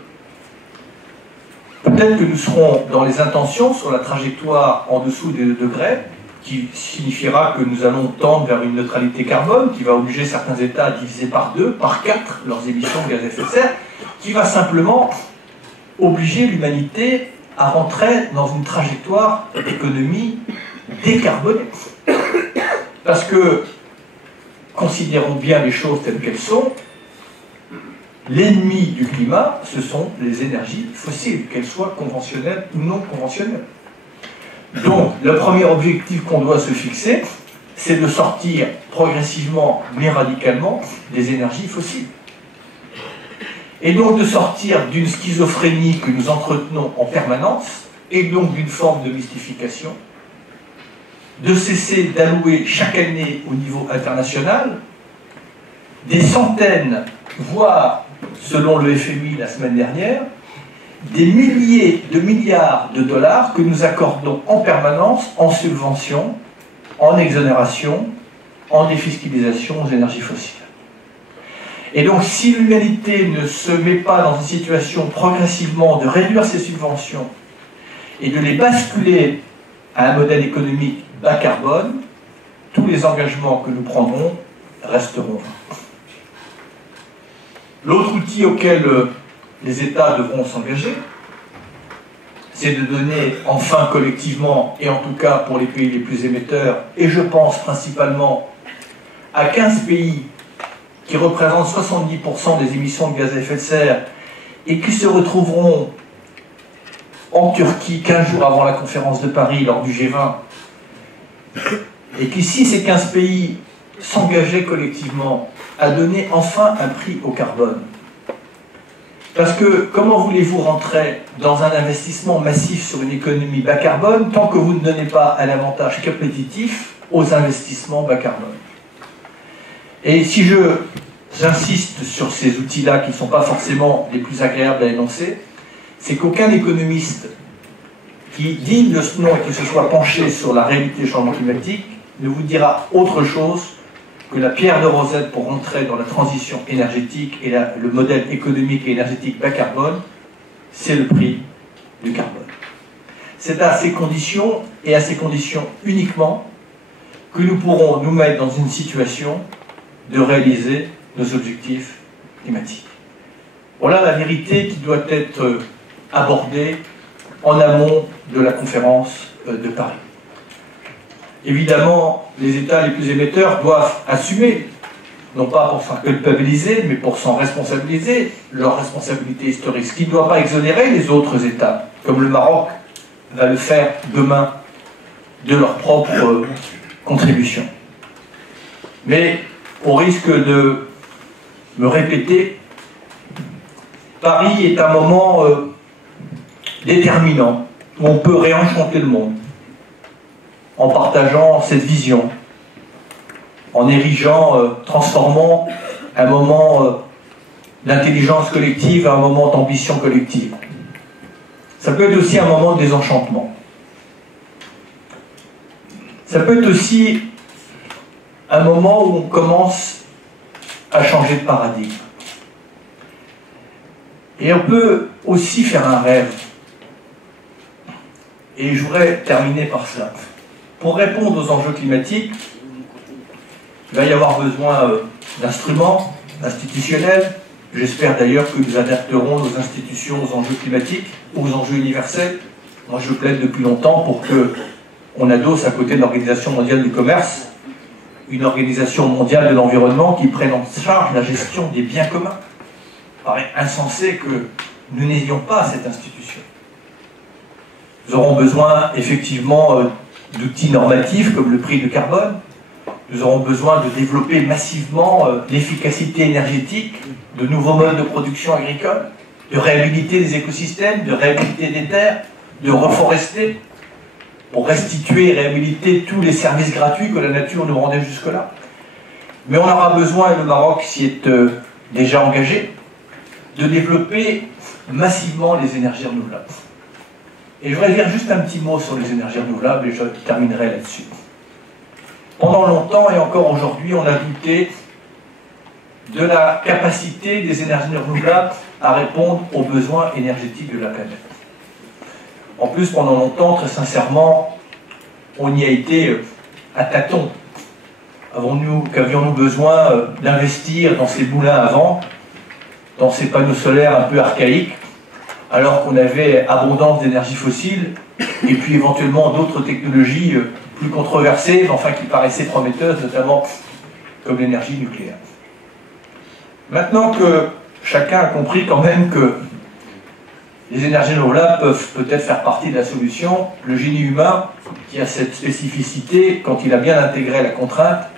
peut-être que nous serons dans les intentions sur la trajectoire en dessous des 2 degrés, qui signifiera que nous allons tendre vers une neutralité carbone, qui va obliger certains États à diviser par 2, par 4 leurs émissions de gaz à effet de serre, qui va simplement obliger l'humanité à rentrer dans une trajectoire d'économie décarbonée. Parce que, considérons bien les choses telles qu'elles sont, l'ennemi du climat, ce sont les énergies fossiles, qu'elles soient conventionnelles ou non conventionnelles. Donc, le premier objectif qu'on doit se fixer, c'est de sortir progressivement, mais radicalement, des énergies fossiles. Et donc de sortir d'une schizophrénie que nous entretenons en permanence, et donc d'une forme de mystification, de cesser d'allouer chaque année au niveau international des centaines, voire, selon le FMI la semaine dernière, des milliers de milliards de dollars que nous accordons en permanence en subventions, en exonération, en défiscalisation aux énergies fossiles. Et donc, si l'humanité ne se met pas dans une situation progressivement de réduire ses subventions et de les basculer à un modèle économique bas carbone, tous les engagements que nous prendrons resteront vains. L'autre outil auquel les États devront s'engager, c'est de donner enfin collectivement, et en tout cas pour les pays les plus émetteurs, et je pense principalement à 15 pays qui représentent 70% des émissions de gaz à effet de serre et qui se retrouveront en Turquie 15 jours avant la conférence de Paris lors du G20, et qui, si ces 15 pays s'engageaient collectivement à donner enfin un prix au carbone, parce que comment voulez-vous rentrer dans un investissement massif sur une économie bas carbone tant que vous ne donnez pas un avantage compétitif aux investissements bas carbone? Et si j'insiste sur ces outils-là qui ne sont pas forcément les plus agréables à énoncer, c'est qu'aucun économiste qui digne de ce nom et qui se soit penché sur la réalité du changement climatique ne vous dira autre chose que la pierre de Rosette pour rentrer dans la transition énergétique et le modèle économique et énergétique bas carbone, c'est le prix du carbone. C'est à ces conditions, et à ces conditions uniquement, que nous pourrons nous mettre dans une situation de réaliser nos objectifs climatiques. Voilà la vérité qui doit être abordée en amont de la conférence de Paris. Évidemment, les États les plus émetteurs doivent assumer, non pas pour s'en culpabiliser, mais pour s'en responsabiliser, leur responsabilité historique, ce qui ne doit pas exonérer les autres États, comme le Maroc va le faire demain, de leur propre contribution. Mais au risque de me répéter, Paris est un moment déterminant où on peut réenchanter le monde en partageant cette vision, en érigeant, transformant un moment d'intelligence collective à un moment d'ambition collective. Ça peut être aussi un moment de désenchantement. Ça peut être aussi un moment où on commence à changer de paradigme. Et on peut aussi faire un rêve. Et je voudrais terminer par cela. Pour répondre aux enjeux climatiques, il va y avoir besoin d'instruments institutionnels. J'espère d'ailleurs que nous adapterons nos institutions aux enjeux climatiques, aux enjeux universels. Moi, je plaide depuis longtemps pour qu'on adosse à côté de l'Organisation mondiale du commerce une organisation mondiale de l'environnement qui prenne en charge la gestion des biens communs. Il paraît insensé que nous n'ayons pas cette institution. Nous aurons besoin effectivement d'outils normatifs comme le prix du carbone. Nous aurons besoin de développer massivement l'efficacité énergétique, de nouveaux modes de production agricole, de réhabiliter les écosystèmes, de réhabiliter des terres, de reforester, pour restituer et réhabiliter tous les services gratuits que la nature nous rendait jusque-là. Mais on aura besoin, et le Maroc s'y est déjà engagé, de développer massivement les énergies renouvelables. Et je voudrais dire juste un petit mot sur les énergies renouvelables, et je terminerai là-dessus. Pendant longtemps, et encore aujourd'hui, on a douté de la capacité des énergies renouvelables à répondre aux besoins énergétiques de la planète. En plus, pendant longtemps, très sincèrement, on y a été à tâtons. Qu'avions-nous besoin d'investir dans ces moulins à vent, dans ces panneaux solaires un peu archaïques, alors qu'on avait abondance d'énergie fossile, et puis éventuellement d'autres technologies plus controversées, mais enfin qui paraissaient prometteuses, notamment comme l'énergie nucléaire. Maintenant que chacun a compris quand même que les énergies renouvelables peuvent peut-être faire partie de la solution, le génie humain, qui a cette spécificité, quand il a bien intégré la contrainte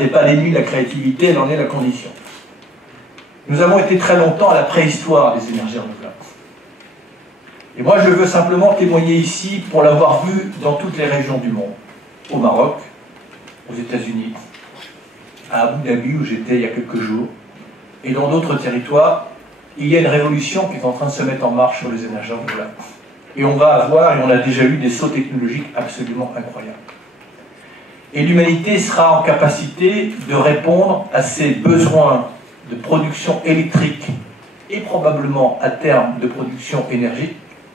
n'est pas l'ennemi de la créativité, elle en est la condition. Nous avons été très longtemps à la préhistoire des énergies renouvelables. Et moi, je veux simplement témoigner ici pour l'avoir vu dans toutes les régions du monde. Au Maroc, aux États-Unis, à Abu Dhabi, où j'étais il y a quelques jours, et dans d'autres territoires, il y a une révolution qui est en train de se mettre en marche sur les énergies renouvelables. Et on va avoir, et on a déjà eu des sauts technologiques absolument incroyables. Et l'humanité sera en capacité de répondre à ces besoins de production électrique et probablement à terme de production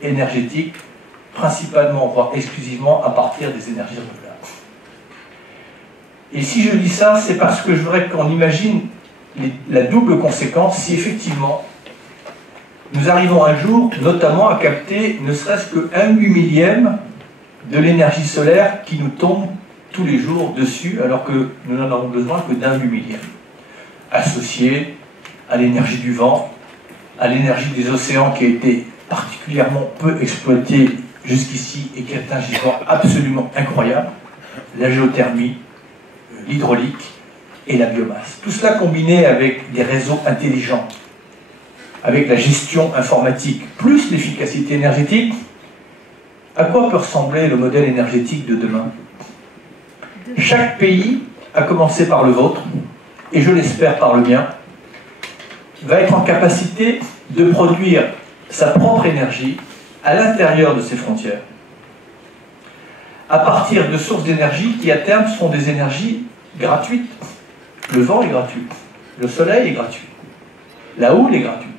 énergétique, principalement, voire exclusivement à partir des énergies renouvelables. Et si je dis ça, c'est parce que je voudrais qu'on imagine la double conséquence si effectivement nous arrivons un jour notamment à capter ne serait-ce qu'un 8/1000 de l'énergie solaire qui nous tombe tous les jours dessus alors que nous n'en avons besoin que d'un 8/1000, associé à l'énergie du vent, à l'énergie des océans qui a été particulièrement peu exploitée jusqu'ici et qui est un gisement absolument incroyable, la géothermie, l'hydraulique et la biomasse. Tout cela combiné avec des réseaux intelligents, avec la gestion informatique, plus l'efficacité énergétique, à quoi peut ressembler le modèle énergétique de demain? Chaque pays, à commencer par le vôtre, et je l'espère par le mien, va être en capacité de produire sa propre énergie à l'intérieur de ses frontières, à partir de sources d'énergie qui à terme sont des énergies gratuites. Le vent est gratuit, le soleil est gratuit, la houle est gratuite,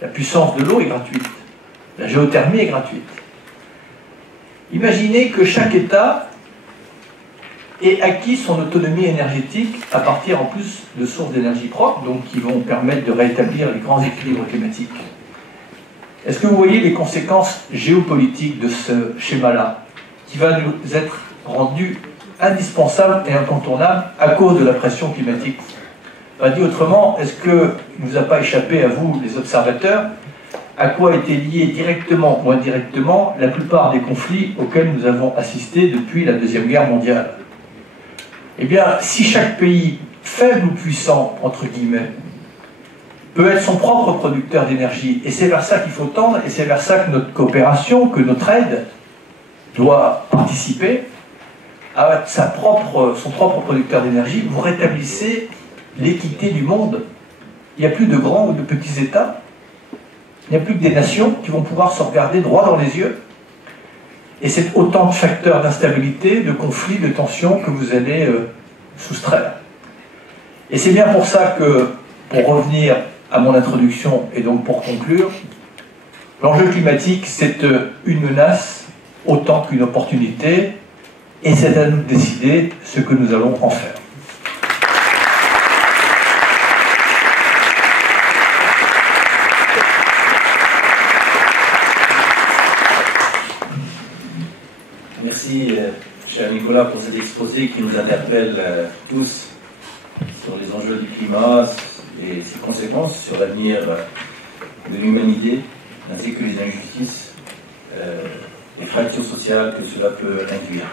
la puissance de l'eau est gratuite, la géothermie est gratuite. Imaginez que chaque État ait acquis son autonomie énergétique à partir en plus de sources d'énergie propres, donc qui vont permettre de rétablir les grands équilibres climatiques. Est-ce que vous voyez les conséquences géopolitiques de ce schéma-là, qui va nous être rendu indispensable et incontournable à cause de la pression climatique? Dit autrement, est-ce qu'il ne vous a pas échappé à vous, les observateurs, à quoi étaient liés directement ou indirectement la plupart des conflits auxquels nous avons assisté depuis la Deuxième Guerre mondiale? Eh bien, si chaque pays, faible ou puissant, entre guillemets, peut être son propre producteur d'énergie, et c'est vers ça qu'il faut tendre, et c'est vers ça que notre coopération, que notre aide doit participer, à être son propre producteur d'énergie, vous rétablissez l'équité du monde. Il n'y a plus de grands ou de petits États. Il n'y a plus que des nations qui vont pouvoir se regarder droit dans les yeux. Et c'est autant de facteurs d'instabilité, de conflits, de tensions que vous allez soustraire. Et c'est bien pour ça que, pour revenir à mon introduction et donc pour conclure, l'enjeu climatique, c'est une menace autant qu'une opportunité, et c'est à nous de décider ce que nous allons en faire. Merci, cher Nicolas, pour cet exposé qui nous interpelle tous sur les enjeux du climat et ses conséquences sur l'avenir de l'humanité, ainsi que les injustices et fractures sociales que cela peut induire.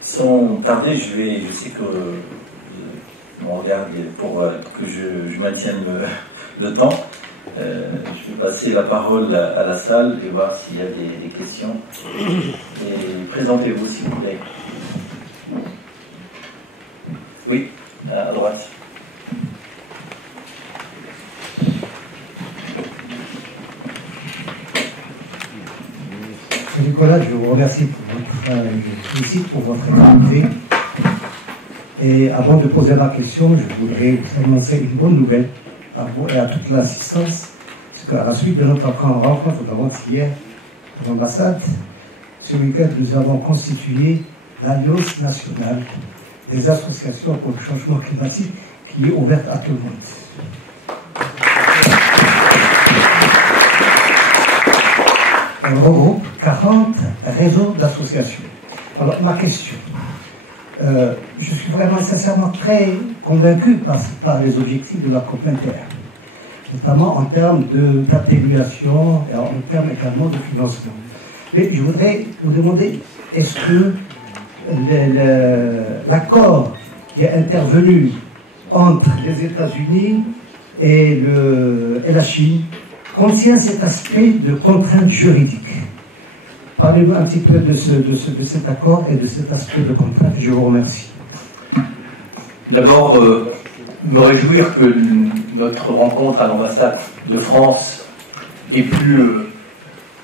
Sans tarder, je sais que vous me regardez pour que je maintienne le temps. Je vais passer la parole à la salle et voir s'il y a des questions. Et présentez-vous, s'il vous plaît. Oui, à droite. Nicolas, je vous remercie pour je vous félicite pour votre exposé. Et avant de poser ma question, je voudrais vous annoncer une bonne nouvelle à vous et à toute l'assistance, parce qu'à la suite de notre rencontre d'avant-hier à l'ambassade, ce week-end, nous avons constitué l'Alliance nationale des associations pour le changement climatique, qui est ouverte à tout le monde. Elle regroupe 40 réseaux d'associations. Alors, ma question, je suis vraiment sincèrement très convaincu par les objectifs de la COP21, notamment en termes d'atténuation et en termes également de financement. Mais je voudrais vous demander, est-ce que l'accord qui est intervenu entre les États-Unis et la Chine contient cet aspect de contrainte juridique? Parlez-nous un petit peu de cet accord et de cet aspect de contrainte. Je vous remercie. D'abord, me réjouir que notre rencontre à l'ambassade de France ait pu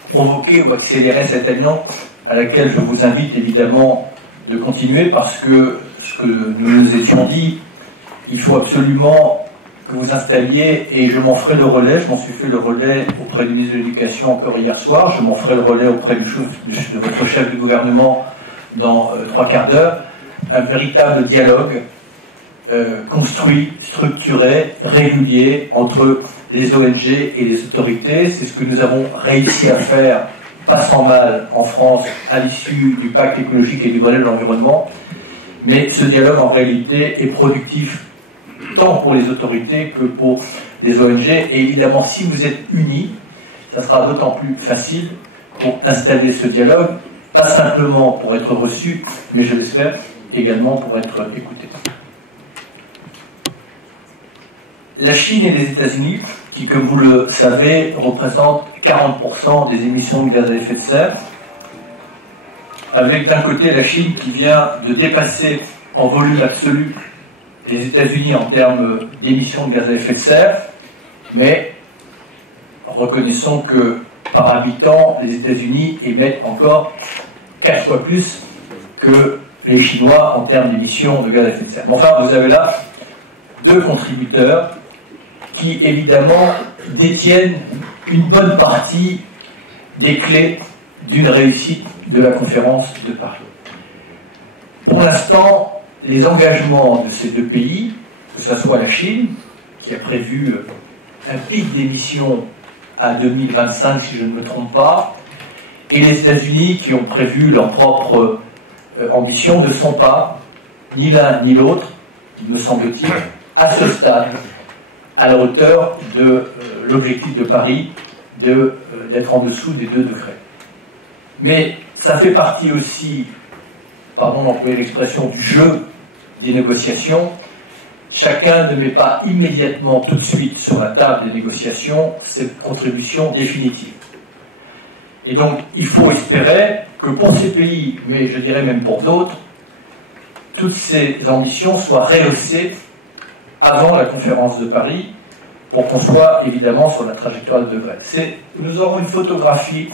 provoquer ou accélérer cette alliance, à laquelle je vous invite évidemment de continuer, parce que ce que nous nous étions dit, il faut absolument que vous installiez, et je m'en ferai le relais, je m'en suis fait le relais auprès du ministre de l'Éducation encore hier soir, je m'en ferai le relais auprès de votre chef de gouvernement dans 3 quarts d'heure, un véritable dialogue construit, structuré, régulier entre les ONG et les autorités. C'est ce que nous avons réussi à faire, pas sans mal, en France, à l'issue du pacte écologique et du Grenelle de l'environnement. Mais ce dialogue, en réalité, est productif tant pour les autorités que pour les ONG. Et évidemment, si vous êtes unis, ça sera d'autant plus facile pour installer ce dialogue, pas simplement pour être reçu, mais je l'espère également pour être écouté. La Chine et les États-Unis, qui, comme vous le savez, représentent 40% des émissions de gaz à effet de serre, avec d'un côté la Chine qui vient de dépasser en volume absolu les États-Unis en termes d'émissions de gaz à effet de serre, mais reconnaissons que par habitant, les États-Unis émettent encore 4 fois plus que les Chinois en termes d'émissions de gaz à effet de serre. Mais enfin, vous avez là 2 contributeurs qui, évidemment, détiennent une bonne partie des clés d'une réussite de la conférence de Paris. Pour l'instant, les engagements de ces 2 pays, que ce soit la Chine, qui a prévu un pic d'émissions à 2025, si je ne me trompe pas, et les États-Unis, qui ont prévu leur propre ambition, ne sont pas, ni l'un ni l'autre, me semble-t-il, à ce stade, à la hauteur de l'objectif de Paris d'être en dessous des 2 degrés. Mais ça fait partie aussi, pardon d'employer l'expression, du jeu des négociations. Chacun ne met pas immédiatement tout de suite sur la table des négociations ses contributions définitives. Et donc il faut espérer que pour ces pays, mais je dirais même pour d'autres, toutes ces ambitions soient rehaussées avant la conférence de Paris, pour qu'on soit évidemment sur la trajectoire de Degrelle. Nous aurons une photographie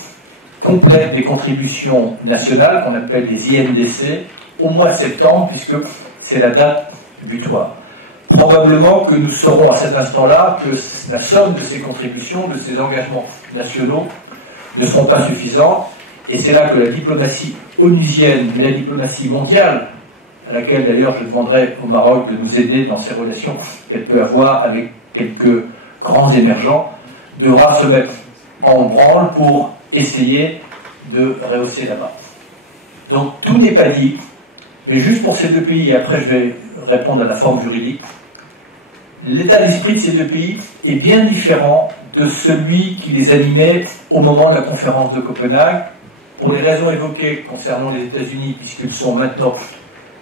complète des contributions nationales, qu'on appelle les INDC, au mois de septembre, puisque c'est la date butoir. Probablement que nous saurons à cet instant-là que la somme de ces contributions, de ces engagements nationaux, ne seront pas suffisants, et c'est là que la diplomatie onusienne, mais la diplomatie mondiale, à laquelle d'ailleurs je demanderai au Maroc de nous aider dans ces relations qu'elle peut avoir avec quelques grands émergents, devra se mettre en branle pour essayer de rehausser la barre. Donc tout n'est pas dit, mais juste pour ces deux pays, et après je vais répondre à la forme juridique, l'état d'esprit de ces deux pays est bien différent de celui qui les animait au moment de la conférence de Copenhague, pour les raisons évoquées concernant les États-Unis, puisqu'ils sont maintenant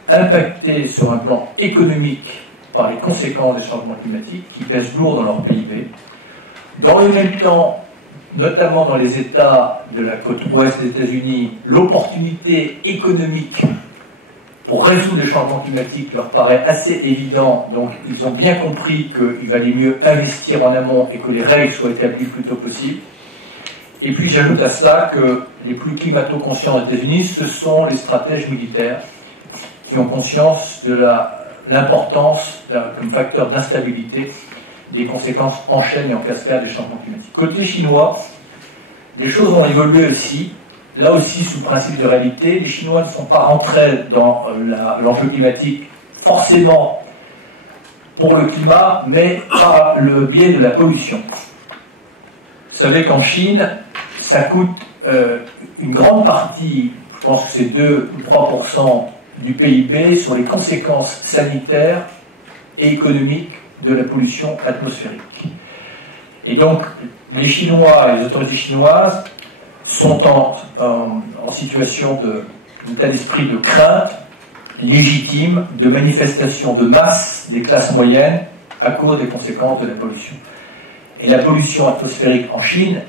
impactés sur un plan économique par les conséquences des changements climatiques qui pèsent lourd dans leur PIB. Dans le même temps, notamment dans les États de la côte ouest des États-Unis, l'opportunité économique pour résoudre les changements climatiques leur paraît assez évident, donc ils ont bien compris qu'il valait mieux investir en amont et que les règles soient établies le plus tôt possible. Et puis j'ajoute à cela que les plus climato-conscients des États-Unis, ce sont les stratèges militaires qui ont conscience de l'importance comme facteur d'instabilité des conséquences en chaîne et en cascade des changements climatiques. Côté chinois, les choses ont évolué aussi. Là aussi, sous le principe de réalité, les Chinois ne sont pas rentrés dans l'enjeu climatique forcément pour le climat, mais par le biais de la pollution. Vous savez qu'en Chine, ça coûte une grande partie, je pense que c'est 2 ou 3% du PIB, sur les conséquences sanitaires et économiques de la pollution atmosphérique. Et donc, les Chinois et les autorités chinoises sont en situation d'état d'esprit de crainte légitime de manifestation de masse des classes moyennes à cause des conséquences de la pollution. Et la pollution atmosphérique en Chine,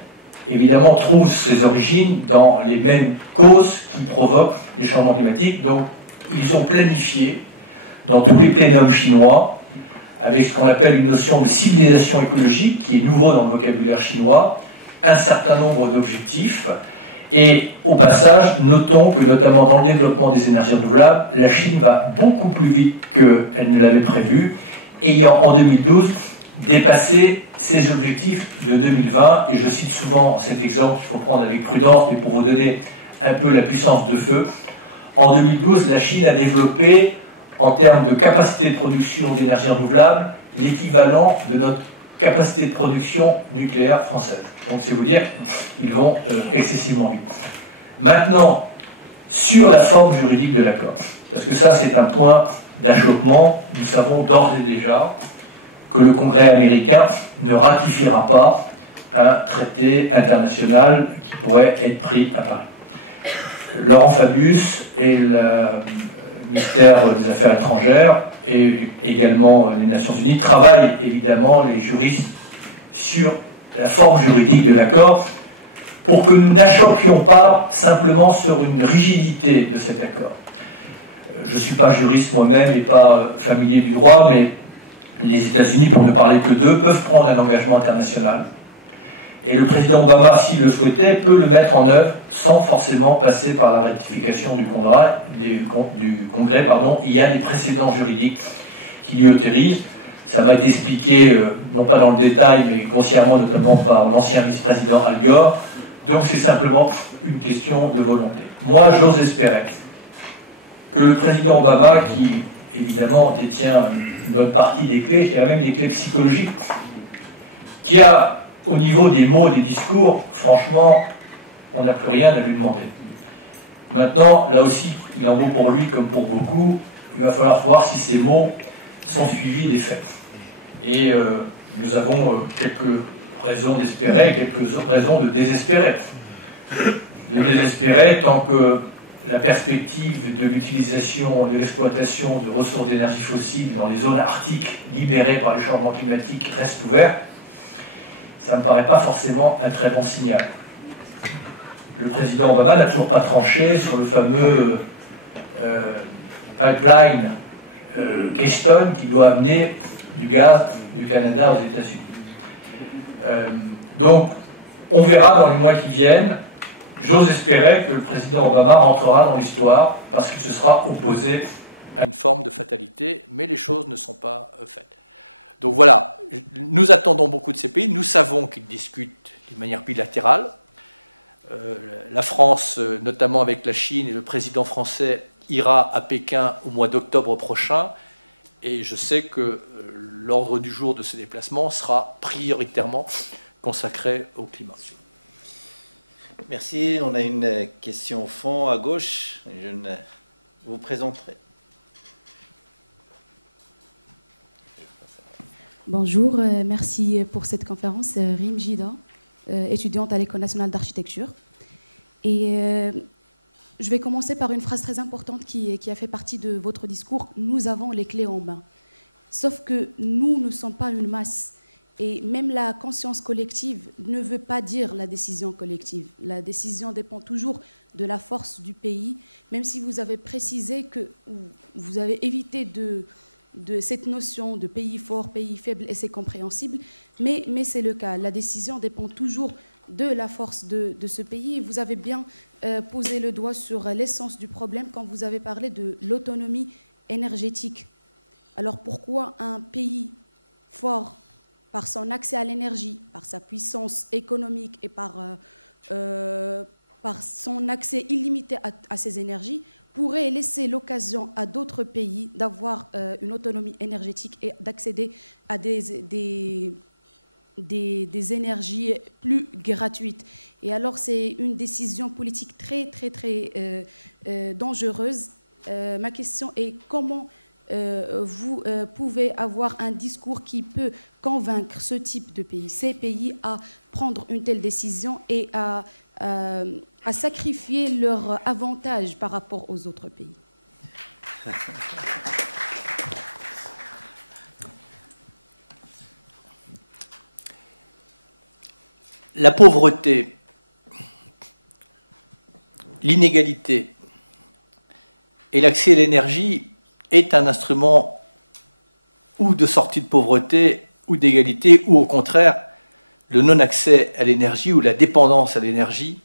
évidemment, trouve ses origines dans les mêmes causes qui provoquent les changements climatiques. Donc, ils ont planifié, dans tous les plénums chinois, avec ce qu'on appelle une notion de civilisation écologique, qui est nouveau dans le vocabulaire chinois, un certain nombre d'objectifs. Et au passage, notons que notamment dans le développement des énergies renouvelables, la Chine va beaucoup plus vite qu'elle ne l'avait prévu, ayant en 2012 dépassé ses objectifs de 2020. Et je cite souvent cet exemple qu'il faut prendre avec prudence, mais pour vous donner un peu la puissance de feu. En 2012, la Chine a développé, en termes de capacité de production d'énergie renouvelable, l'équivalent de notre capacité de production nucléaire française. Donc c'est vous dire qu'ils vont excessivement vite. Maintenant, sur la forme juridique de l'accord, parce que ça c'est un point d'achoppement, nous savons d'ores et déjà que le Congrès américain ne ratifiera pas un traité international qui pourrait être pris à Paris. Laurent Fabius et le ministère des Affaires étrangères et également les Nations Unies travaillent évidemment, les juristes, sur la forme juridique de l'accord pour que nous n'achoppions pas simplement sur une rigidité de cet accord. Je ne suis pas juriste moi-même et pas familier du droit, mais les États-Unis, pour ne parler que d'eux, peuvent prendre un engagement international. Et le président Obama, s'il le souhaitait, peut le mettre en œuvre sans forcément passer par la ratification du Congrès. Il y a des précédents juridiques qui l'y autorisent. Ça m'a été expliqué, non pas dans le détail, mais grossièrement, notamment par l'ancien vice-président Al Gore. Donc c'est simplement une question de volonté. Moi, j'ose espérer que le président Obama, qui évidemment détient une bonne partie des clés, je dirais même des clés psychologiques, qui a, au niveau des mots, des discours, franchement, on n'a plus rien à lui demander. Maintenant, là aussi, il en vaut pour lui comme pour beaucoup, il va falloir voir si ces mots sont suivis des faits. Et nous avons quelques raisons d'espérer, quelques raisons de désespérer. De désespérer tant que la perspective de l'utilisation, de l'exploitation de ressources d'énergie fossiles dans les zones arctiques libérées par les changements climatiques reste ouverte. Ça ne me paraît pas forcément un très bon signal. le président Obama n'a toujours pas tranché sur le fameux pipeline Keystone qui doit amener du gaz du Canada aux États-Unis. Donc, on verra dans les mois qui viennent. J'ose espérer que le président Obama rentrera dans l'histoire parce qu'il se sera opposé à une forme de fatalité, mais les choses ne sont pas faites. Donc voilà, nous attendons beaucoup de ces pays. Nous savons qu'ils discutent d'une manière bilatérale. La France, notamment avec la Chine, et le président français ira à Pékin au mois d'octobre prochain. Et je sais que l'ordre du jour de ce déplacement sera prioritairement consacré au climat. Merci. On a une question au fond, à gauche. Je vous présenterai. Bonjour, merci pour cette conférence. Rim Jida, étudiante à l'École nationale d'architecture. Et je vais commencer par une phrase très importante qui a fait partie de votre discours. Nous avons les clés en main. Sauf que nous ne sommes pas une masse. Et même la conscience collective ne veut pas dire la décision collective. La décision dépend toujours de la force du pays, même si vous avez précisé que vous avez évité de cette notion de pays fort, pays faible, et c'est compréhensible, mais c'est le cas. La décision dépend toujours de la force de ce pays. Et vous avez bien posé le doigt sur l'essence du problème quand vous avez parlé de l'autonomie énergétique. Alors pourquoi un pays fort, par son accès à l'énergie, par sa puissance économique et par son accès illimité à ces énergies, pourrait laisser l'occasion à d'autres pays d'avoir une autonomie énergétique et d'accéder à des énergies plus gratuites. Et alors, c'est une décision politique très, très, très dangereuse. Ma question est comment vous pouvez avoir un discours qui peut convaincre ce type de pays, ces pays, à prendre une telle décision et à sacrifier leur avantage par rapport aux autres pays. La pauvreté, l'inégalité et l'accès à l'énergie est un instrument ou de sortie de pauvreté ou d'égalité, ou au contraire, le non-accès à l'énergie ou la dépendance à l'énergie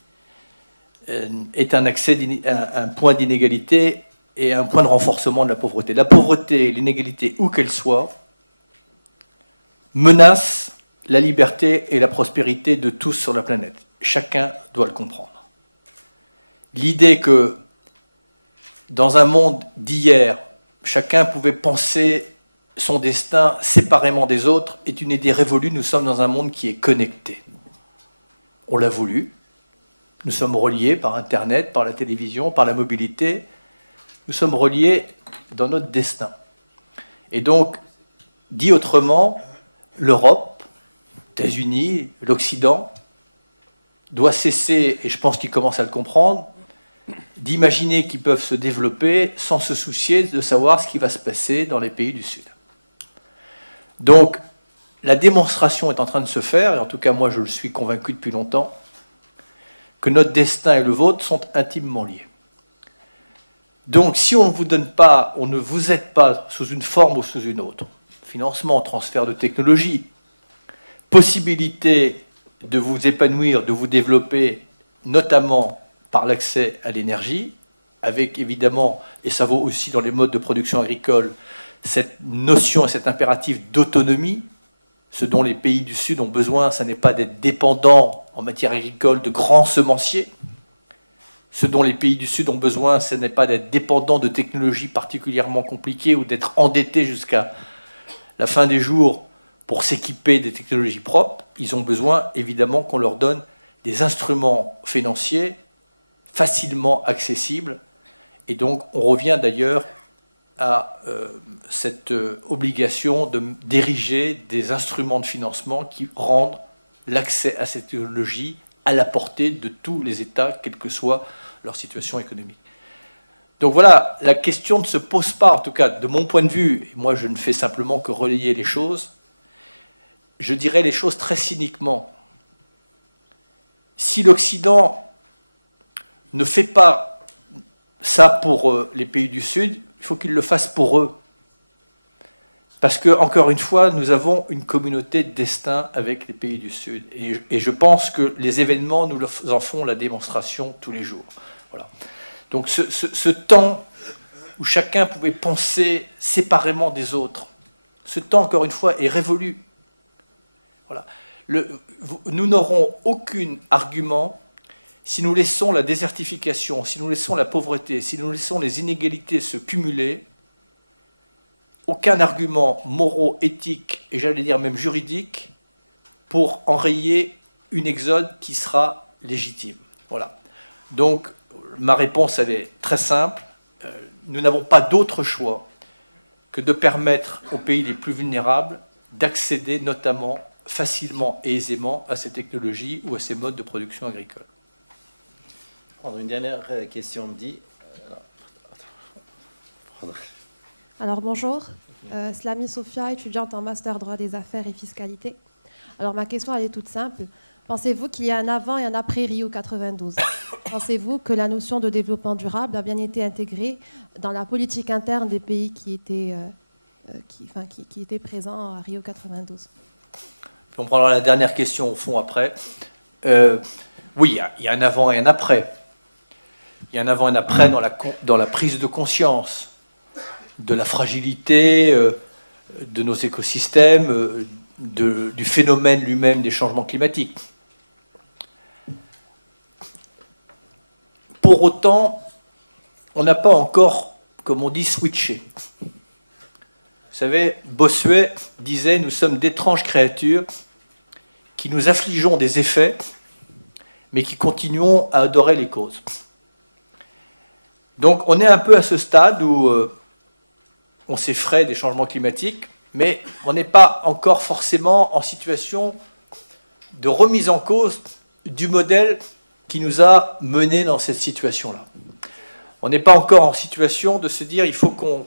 est un point d'inégalité et un point de renforcement de la pauvreté. La pauvreté et l'inégalité, où qu'elle soit, menacent la liberté et la prospérité de tous sur la planète. Chacun doit le comprendre. L'idée que dans un monde d'hier, chacun pouvait penser son destin séparément des autres est une idée révolue. Nous sommes dans un monde qui est connecté. On l'a voulu. Nous sommes reliés par Internet, par la télévision, par la mobilité. Nous sommes reliés dans notre destin. Et donc, dit autrement, l'Europe, les États-Unis, l'Occident doit cesser, et je pense qu'ils commencent à le comprendre, d'imaginer qu'ils peuvent se développer sans se soucier de savoir ce qui va se passer dans les pays du Sud. Donc, la démonstration est en train de se faire, et en tout cas moi je le suis convaincu depuis longtemps, que notre destin et le vôtre sont intimement liés. Donc, si on ne vous donne pas, on ne vous aide pas sous une forme ou sous une autre, financement, transfert de technologie, possibilité de vous épanouir, de vous développer, notamment par l'accès à l'énergie, avec évidemment, et ça vaut aussi dans les modes de production agricole, cette notion et cet impératif d'autonomie. Ce dont les pays du Sud ont besoin, ce n'est pas d'être dépendants en matière agricole de grands semenciers. Ce dont les pays du Sud ont besoin, ce n'est pas d'être dépendants de technologies particulièrement compliquées ou d'être endettés jusqu'à la fin des jours pour s'équiper des technologies propres. Ils ont besoin, évidemment, qu'on leur donne des instruments financiers facilement accessibles. Et donc, on revient d'ailleurs à cette obligation d'ériger des instruments de financement qui rendent l'accès à cette technologie à la portée de tous les États, quelle que soit leur situation économique. Donc voilà, la question ne se pose pas, en tout cas de mon point de vue, et moi je ne fais simplement que relayer les choses, je dirais les choses très cyniquement. Si l'Occident ne fait pas ça pour les pays du Sud, il faut qu'il le fasse pour eux. Parce que, encore une fois, nous avons une communauté de destin avec les pays du Sud. Et je pense que les événements nous en font la démonstration tous les jours. Voilà. Donc ce temps où chacun pouvait penser séparément des autres, ce temps, encore une fois, est révolu. Voilà. Nous n'aurons aucun argument si nous laissons la désertification, si nous laissons la pauvreté, si nous laissons les inégalités se cumuler. Aucun argument moraux, éthique et j'allais dire même juridique pour enrayer une exode qui sera légitime. Voilà. Donc, ma réponse, elle est très simple. Nous n'avons pas d'autre choix que de permettre aux pays les plus vulnérables d'accéder notamment facilement et aisément à ces technologies ou à ces modes de production agricole. Une dernière question me dit. Alors bonjour, Slami Sofia, étudiante en master droit des affaires et fiscalité. Alors ma question elle est toute simple. Pensez-vous qu'il y a un avant et un après Rio 92 ? Pensez-vous que la notion de développement durable a bien été intégrée dans la politique interne des pays qui étaient présents à Rio 92 ? On prendra la dernière question au fond après. Oui, il y a un avant et un après. Il y a un avant et un après dans la prise de conscience de la fragilité de nos écosystèmes, du phénomène lui-même des changements climatiques. Pour autant, on n'a pas encore, comme on dit, switché. Vous savez, Bossuet disait « Nous sommes d'étranges créatures qui nous affligeons des effets, mais qui continuons à adorer les causes. » Donc on est un peu à ce stade où on s'effraie des changements climatiques, mais on n'est pas encore forcément en situation de remise en cause du modèle qui nous a menés dans cette situation-là. On n'est pas encore en situation de se dire il faut qu'on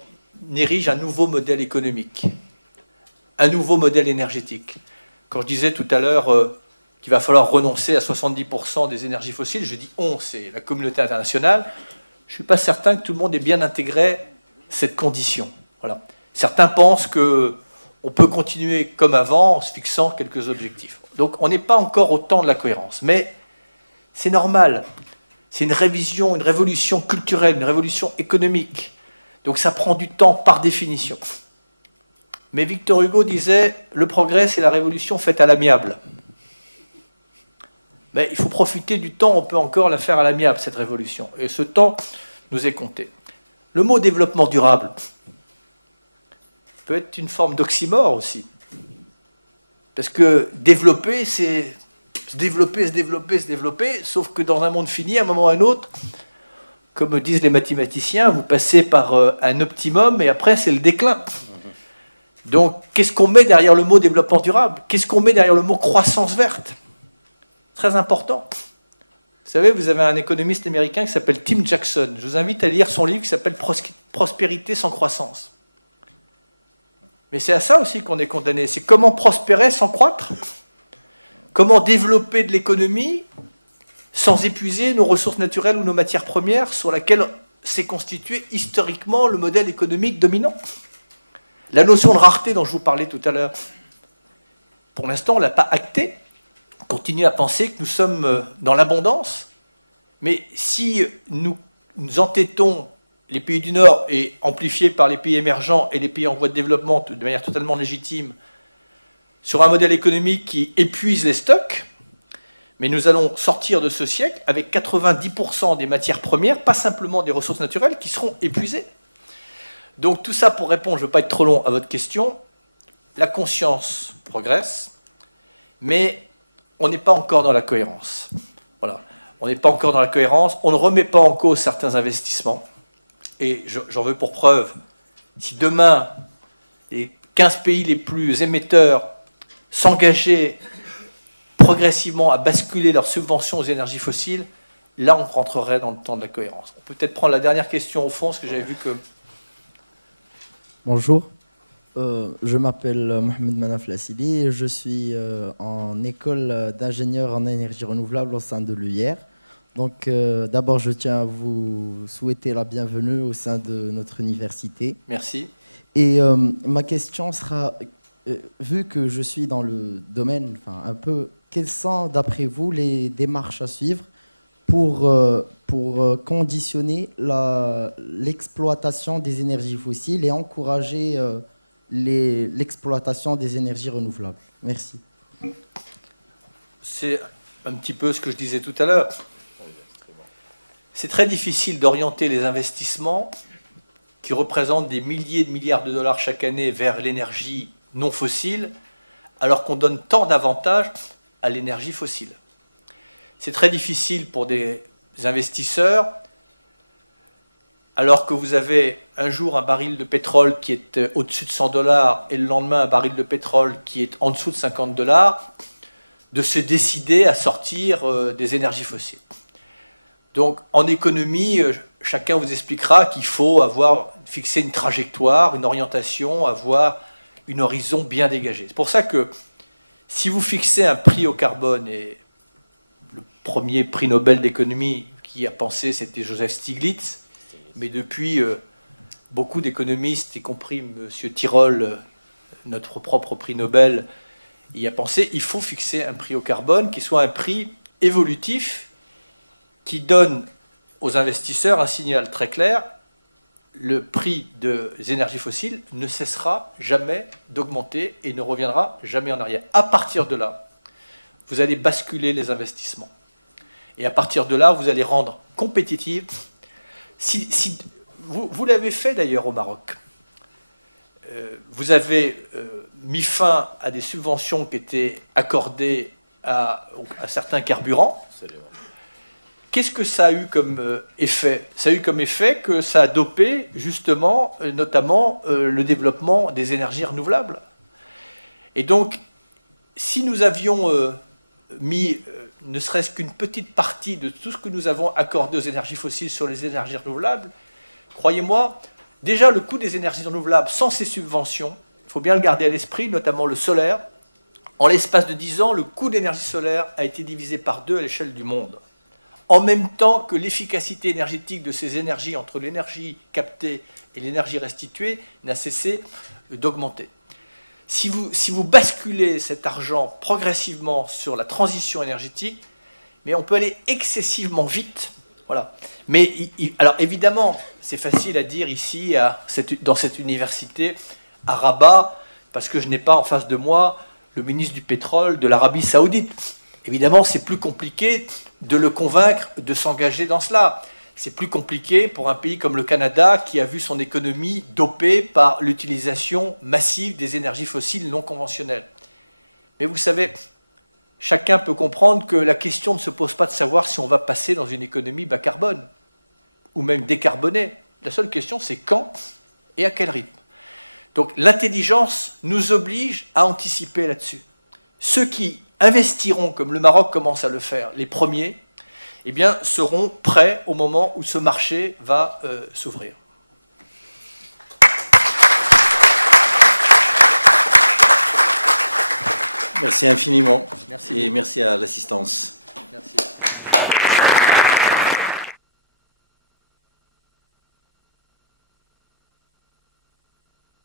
érige un nouveau modèle économique, un nouveau modèle énergétique. Quand je disais tout à l'heure qu'il va falloir renoncer à 70% des énergies fossiles, je dis on, c'est la communauté internationale. Je ne suis pas certain que tout le monde ait bien intégré cette condition. Voilà. Certains pensent qu'on peut continuer comme avant en se fixant quelques objectifs. Donc on n'est pas encore au temps de la cohérence. Mais c'est normal. C'est une révolution culturelle, une révolution économique. Donc ça prend du temps par définition. Mais Victor Hugo disait « Le progrès, c'est la révolution faite à l'amiable ». Mais il faut profiter du temps, on peut encore la faire à l'amiable, cette révolution. Et ce temps nous est compté. Le mot développement durable peut être une forme d'oxymore aussi. Parce que développer, c'est se développer, sauf que dans un monde fini, à un moment ou à un autre, comme disent les mathématiciens, vous passez par un optimum et après c'est le déclin. Donc qu'est-ce qu'on met derrière le mot développement durable? Qu'est-ce qu'on met derrière le mot croissance verte? Très important. Vous savez, vous avez un économiste américain qui s'appelle Tim Jackson. Je vous invite à lire son livre qui s'appelle Prospérité sans croissance. Mais c'est à ça aussi qu'on est condamné. C'est comment prospérer sans croître? Comment développer de l'économie sans épuiser nos ressources naturelles ou nos matières premières sur lesquelles s'est constitué historiquement le modèle économique dominant? La notion de rareté dont je vous parlais tout à l'heure, pour l'instant, on ne l'a pas actée. On continue à penser que nous sommes dans l'abondance. Mais si nous entêtons les pays du Nord et amplifiés par les pays émergents et les pays en voie de développement de manière totalement légitime sur un modèle économique qui épuise les stocks, mais nous allons sortir de ce siècle avec 90% des matières premières, pas simplement des ressources naturelles, qui seront épuisées. Donc tout ça pour répondre, je ne veux pas être trop long à votre question, la conscience progresse, mais on n'est pas encore dans la cohérence. Voilà. On n'est pas encore dans la cohérence, on ne remet pas en cause certains investissements. Et j'en veux pour preuve, si demain, les 15 pays les plus émetteurs s'engageaient progressivement à basculer leurs subventions aux énergies fossiles, là on rentrerait dans le temps de la cohérence. On peut peut-être prendre la dernière question au fond, parce que j'avais vu que... Bonjour, je m'appelle Mohamed Manaf Lassili et je suis en école d'ingénieur en énergie renouvelable au sein de l'UIR. Donc, d'abord, je tiens à vous souhaiter la bienvenue au sein de notre université. Merci. Et ma question sera, vu que je suis dans le domaine, enfin, un peu, quelles sont, d'après vous, les démarches à suivre pour conditionner l'exploitation des énergies fossiles et encourager l'exploitation des énergies renouvelables? Merci. C'est un petit peu ce que je disais tout à l'heure. C'est très difficile d'orienter les investissements qui représentent des milliers de milliards de dollars chaque année vers l'énergie non fossile, alors qu'on donne tant d'avantages à l'énergie fossile. C'est très difficile pour des investisseurs, alors que vous avez un jour un baril de pétrole qui est au-dessus de 100 dollars et le lendemain un baril de pétrole qui est en dessous de 50 dollars, de se décider à sortir des énergies fossiles. Donc en économie, chacun vous expliquera qu'il faut fixer une trajectoire, une orientation, avoir une horizon bien dégagée. C'est pour ça que si vous fixez un prix au carbone, et le premier prix Nobel d'économie qui a pensé, c'était Joseph Stiglitz, mais depuis, beaucoup d'économistes, y compris M. Tirole, notre propre prix Nobel, y a pensé, il faut fixer un prix au carbone qui soit un prix évolutif, qui donne aux investisseurs un signal très clair: le prix des énergies fossiles ne cessera jamais d'augmenter et ne reviendra jamais en arrière. À partir de là, vous allez basculer les investissements. Et à partir de là, vous allez rendre compétitive. Vous l'avez fait d'ailleurs au Maroc. Vous avez mis fin à des subventions qui étaient accordées à certains carburants. Qu'est-ce que ça a eu comme effet? Ça a eu comme effet que ça a dopé justement, notamment, le développement des énergies renouvelables. Et donc, si nous avions mis ne serait-ce qu'une petite partie de tout ce que nous avons accordé aux énergies fossiles sur les énergies renouvelables, croyez-moi, déjà le coût des énergies renouvelables sans ces subventions, il faut bien le garder à l'esprit, notamment le solaire, en l'espace de 10 ans, le coût de l'énergie solaire a été divisé par 2 à l'échelle du monde. En même temps que l'efficacité énergétique de ces énergies entre l'énergie captée et l'énergie restituée n'a cessé d'augmenter. Si vous basculez cet argent progressivement sur la transition énergétique, mais on peut aller excessivement vite. Voilà. Mais alors évidemment, c'est facile à dire ici, dans cette université, à Rabat, parce que je n'ai pas en face de moi le ministre du pétrole de l'Arabie Saoudite. Évidemment, c'est plus compliqué de le convaincre de s'engager dans cela. C'est plus compliqué pour un pays comme le Canada qui a vu son économie dopée par l'utilisation massive des énergies fossiles non conventionnelles. Mais vous savez, chacun peut comprendre que la question ne se pose pas de savoir si on va passer dans une économie bas carbone ou même décarbonée. La seule question, c'est quand et à quel rythme. Donc l'intelligence nous oblige à anticiper là-dessus. Ceux qui investiront, comme le Maroc commence à le faire, les premiers, eh bien, seront prêts au moment où ce marché va s'ouvrir. Merci infiniment. Merci. Et merci à l'assistance. Merci.